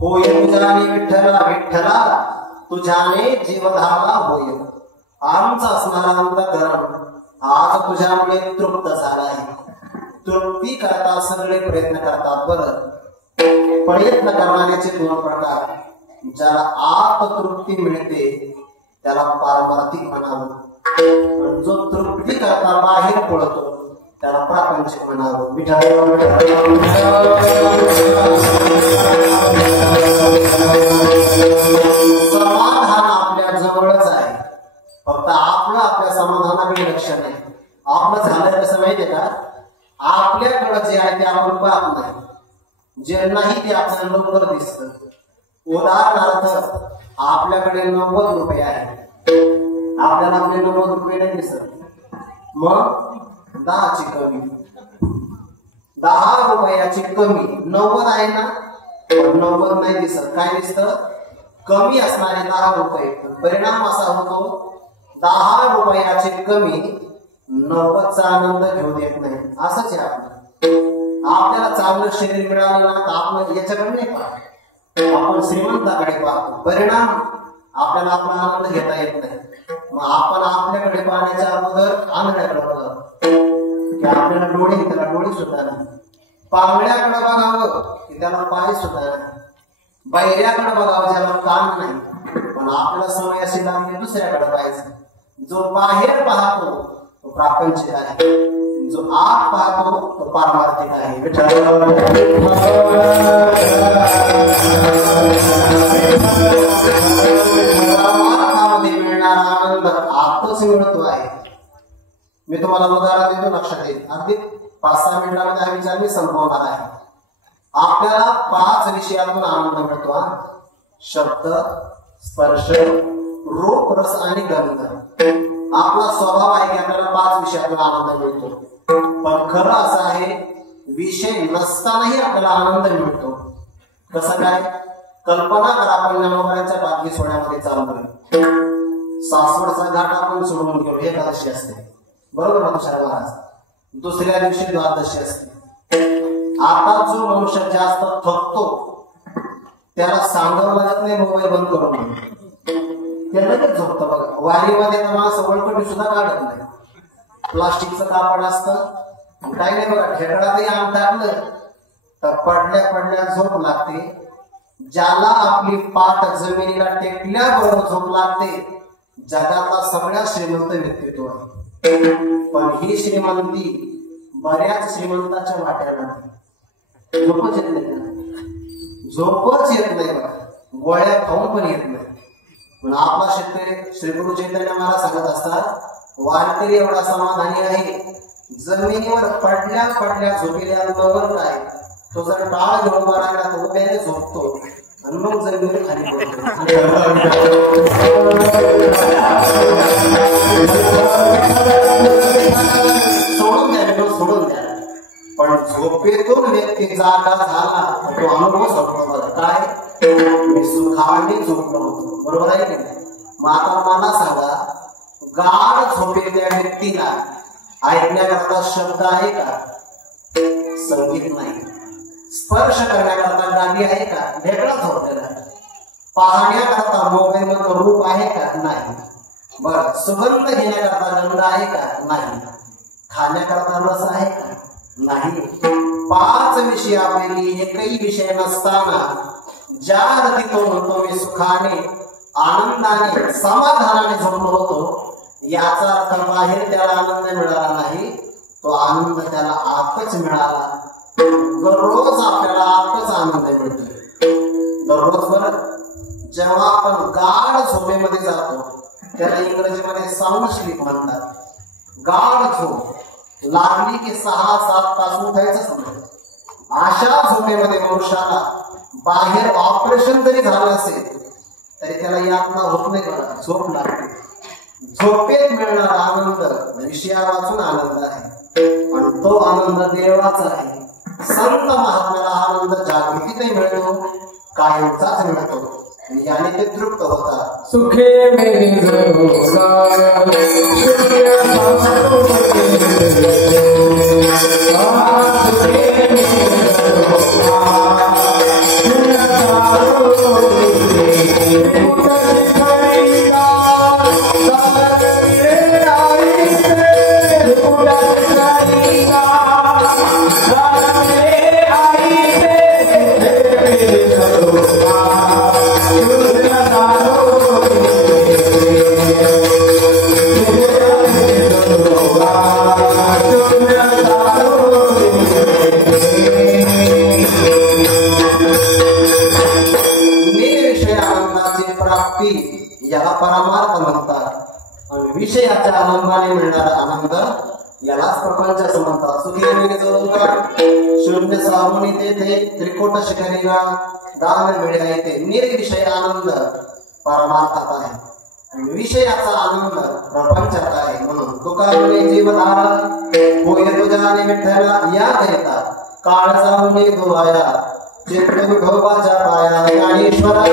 होय तुझ्याने विठ्ठला विठ्ठला तुझ्याने जीव धावला होय. आमचा असणारा अंतःकरण आज तुझ्यामुळे तृप्त झाला आहे. तृप्ती करता सगळे प्रयत्न करतात बरं. प्रयत्न करण्याचे 2 प्रकार. ज्याला आत्मतृप्ती मिळते त्याला पारमार्थिक म्हणावं. जो तृप्ती करता बाहेर पडतो त्याला प्रापंचिक म्हणावं. विठ्ठल समाधान आपल्या जवळच आहे, फक्त आपलं आपल्या समाधानाकडे लक्ष नाही. आपलं झालं कसं माहितीये का, आपल्याकडे जे आहे ते आपण पाहत नाही, जे नाही ते आपल्याला लवकर दिसतं. उदाहरणार्थ आपल्याकडे 90 रुपये आहे, आपल्याला आपले 90 रुपये नाही दिसत, मग 10ची कमी, 10 रुपयाची कमी 90 आहे ना, पण 90 नाही दिसत. काय दिसतं? कमी असणारे 10 रुपये. परिणाम असा होतो 10 रुपयाची कमी 90चा आनंद घेऊ देत नाही. असंच आहे आपलं. आपल्याला चांगलं शरीर मिळालं ना तर आपण याच्याकडे नाही पाहतो, आपण श्रीमंताकडे पाहतो. परिणाम आपल्याला आपला आनंद घेता येत नाही. मग आपण आपल्याकडे पाहण्याच्या अगोदर आनंदाकडे बघावं, की आपल्याला डोळे, त्याला डोळे सुद्धा नाही. पांगळ्याकडे बघावं की त्याला पाय सुद्धा नाही. बैऱ्याकडे बघावं ज्याला कान नाही. पण आपल्याला सवय अशी लागली दुसऱ्याकडे पाहायचं. जो बाहेर पाहतो तो प्रापंचिक आहे, जो आत पाहतो तो पारमार्थिक आहे. परमार्थामध्ये मिळणारा आनंद आतच मिळतो आहे. मी तुम्हाला उदाहरण देतो, लक्षात येईल. अगदी 5-6 मिनिटांमध्ये हा विचार मी संपवणार आहे. आपल्याला 5 विषयातून आनंद मिळतो. शब्द, स्पर्श, रूप, रस आणि गंध. आपला स्वभाव आहे की आपल्याला 5 विषयातून आनंद मिळतो. पण खरं असं आहे, विषय नसतानाही आपल्याला आनंद मिळतो. कसं काय? कल्पना करा, आपण ज्ञानोबांच्या पालखी सोहळ्यामध्ये चाललोय, सासवडचा घाट आपण सोडून गेलो. एकादशी असते, बरोबर ना, तुषार महाराज? दुसऱ्या दिवशी द्वादशी असते. आता जो मनुष्य जास्त थकतो त्याला सांगावं लागत नाही मोबाईल बंद करून, ते लगेच झोपतं. बघा, वारीमध्ये तर माणसं वळकटी सुद्धा काढत नाही. प्लास्टिकचं कापड असतं, काही नाही. बघा, खेकडातही आम टाकलं तर पडल्या झोप लागते. ज्याला आपली पाठ जमिनीला टेकल्याबरोबर झोप लागते, जगातला सगळ्यात श्रीमंत व्यक्तित्व आहे. पण ही श्रीमंती बऱ्याच श्रीमंताच्या वाट्याला नाही. झोपच येत नाही, झोपच येत नाही. बघा, गोळ्या खाऊन पण येत नाही. पण आपला शेतकरी श्री गुरु चैतन्य महाराज सांगत असतात, वारकरी एवढा समाधानी आहे, जमिनीवर पडल्या झोपेल्या बरोबर काय, तो जर टाळ घेऊन मारायला तर उभ्याने झोपतो आणि मग जमिनीवर खाली पडतो. सोडून द्या. पण झोपेतून व्यक्ती जागा झाला तो अनुभव सांगतो. काय? मी सुखाने झोपलो होतो. बरोबर आहे की नाही? मग आता मला सांगा, गाढ झोपेतल्या व्यक्तीला ऐकण्याकरता शब्द आहे का? संगीत नाही. स्पर्श करण्याकरता गाणी आहे का? ढेकळा झोपलेला. पाहण्याकरता मोबाईल मध्ये रूप आहे का? नाही. बरं, सुगंध घेण्याकरता गंध आहे का? नाही. खाण्याकरता रस आहे का? नाही. 5 विषयापैकी एकही विषय नसताना ज्या रती तो म्हणतो मी सुखाने, आनंदाने, समाधानाने झोपलो होतो, याचा अर्थ बाहेर त्याला आनंद मिळाला नाही, तो आनंद त्याला आतच मिळाला. दररोज आपल्याला आतच आनंद मिळतो. दररोज. बरं, जेव्हा आपण गाढ झोपेमध्ये जातो त्याला इंग्रजीमध्ये साऊंड स्लीप म्हणतात. गाढ झोप लागली की 6-7 तास उठायचं समजा. अशा झोपेमध्ये मनुष्याला बाहेर ऑपरेशन जरी झालं असेल तरी त्याला यातना होत नाही. बघा, झोप लागते. झोपेत मिळणारा आनंद विषया वाचून आनंद आहे, पण तो आनंद देवाचा आहे. संत महात्म्याला आनंद जागृतीतही मिळतो, कायमचाच मिळतो. याने ते तृप्त होतात. सुखे मेरी Thank you. असं म्हणतात सुखी मिळूका शून्य सावनी तेथे त्रिकोट शिखरीला दान मिळे ते निर्विषय आनंद परमार्थात आहे आणि विषयाचा आनंद प्रपंचात आहे. म्हणून तुकारुणे जीवधारा होय तुझ्याने विठ्ठला या करिता काळ जाऊने गोवाया चित्त विठोबाच्या पाया ज्ञानेश्वरा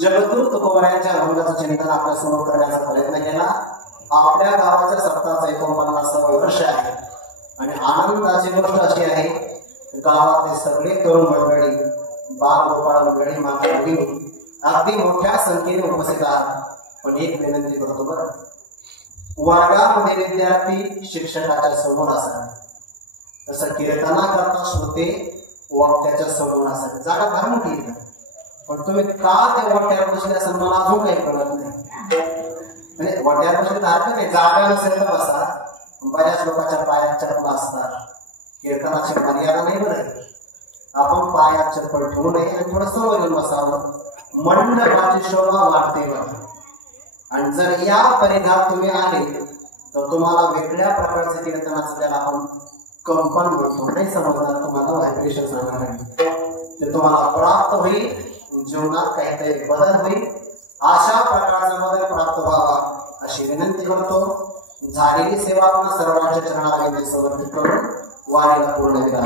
जगद्गुरु तुकोबरायांच्या अभंगाचं चिंतन आपल्या समोर करण्याचा प्रयत्न केला. आपल्या गावाच्या सप्ताहाचा 49 वर्ष आहे आणि आनंदाची गोष्ट अशी आहे गावातले सगळे तरुण मंडळी बाल गोपाळ मंडळी माता भगिनी अगदी मोठ्या संख्येने उपस्थित आहात. पण एक विनंती करतो बरं, वर्गामध्ये विद्यार्थी शिक्षकाच्या समोर असावे, तसं कीर्तना करता श्रोते वक्त्याच्या समोर असावे. जागा फार मोठी आहे पण तुम्ही का त्या वट्यावर बसले असं मला अजून काही कळत नाही. म्हणजे वट्यावर बसले तर हरकत नाही, जागा नसेल तर बसा. बऱ्याच लोकांच्या पायात चप्पल असतात, कीर्तनाची मर्यादा नाही बरं. आपण पायात चप्पल ठेवू नये आणि थोडं समोर येऊन बसावं. मंडपाची शोभा वाढते बघा. आणि जर या परिघात तुम्ही आले तर तुम्हाला वेगळ्या प्रकारचे कीर्तनाचं ज्याला आपण कंपन म्हणतो नाही समजणार, तुम्हाला व्हायब्रेशन सांगणार आहे ते तुम्हाला प्राप्त होईल. जीवनात काहीतरी बदल होईल. अशा प्रकारचा बदल प्राप्त व्हावा अशी विनंती करतो. झालेली सेवा आपण सर्वांच्या चरणाला समर्पित करून वारीला पूर्ण करा.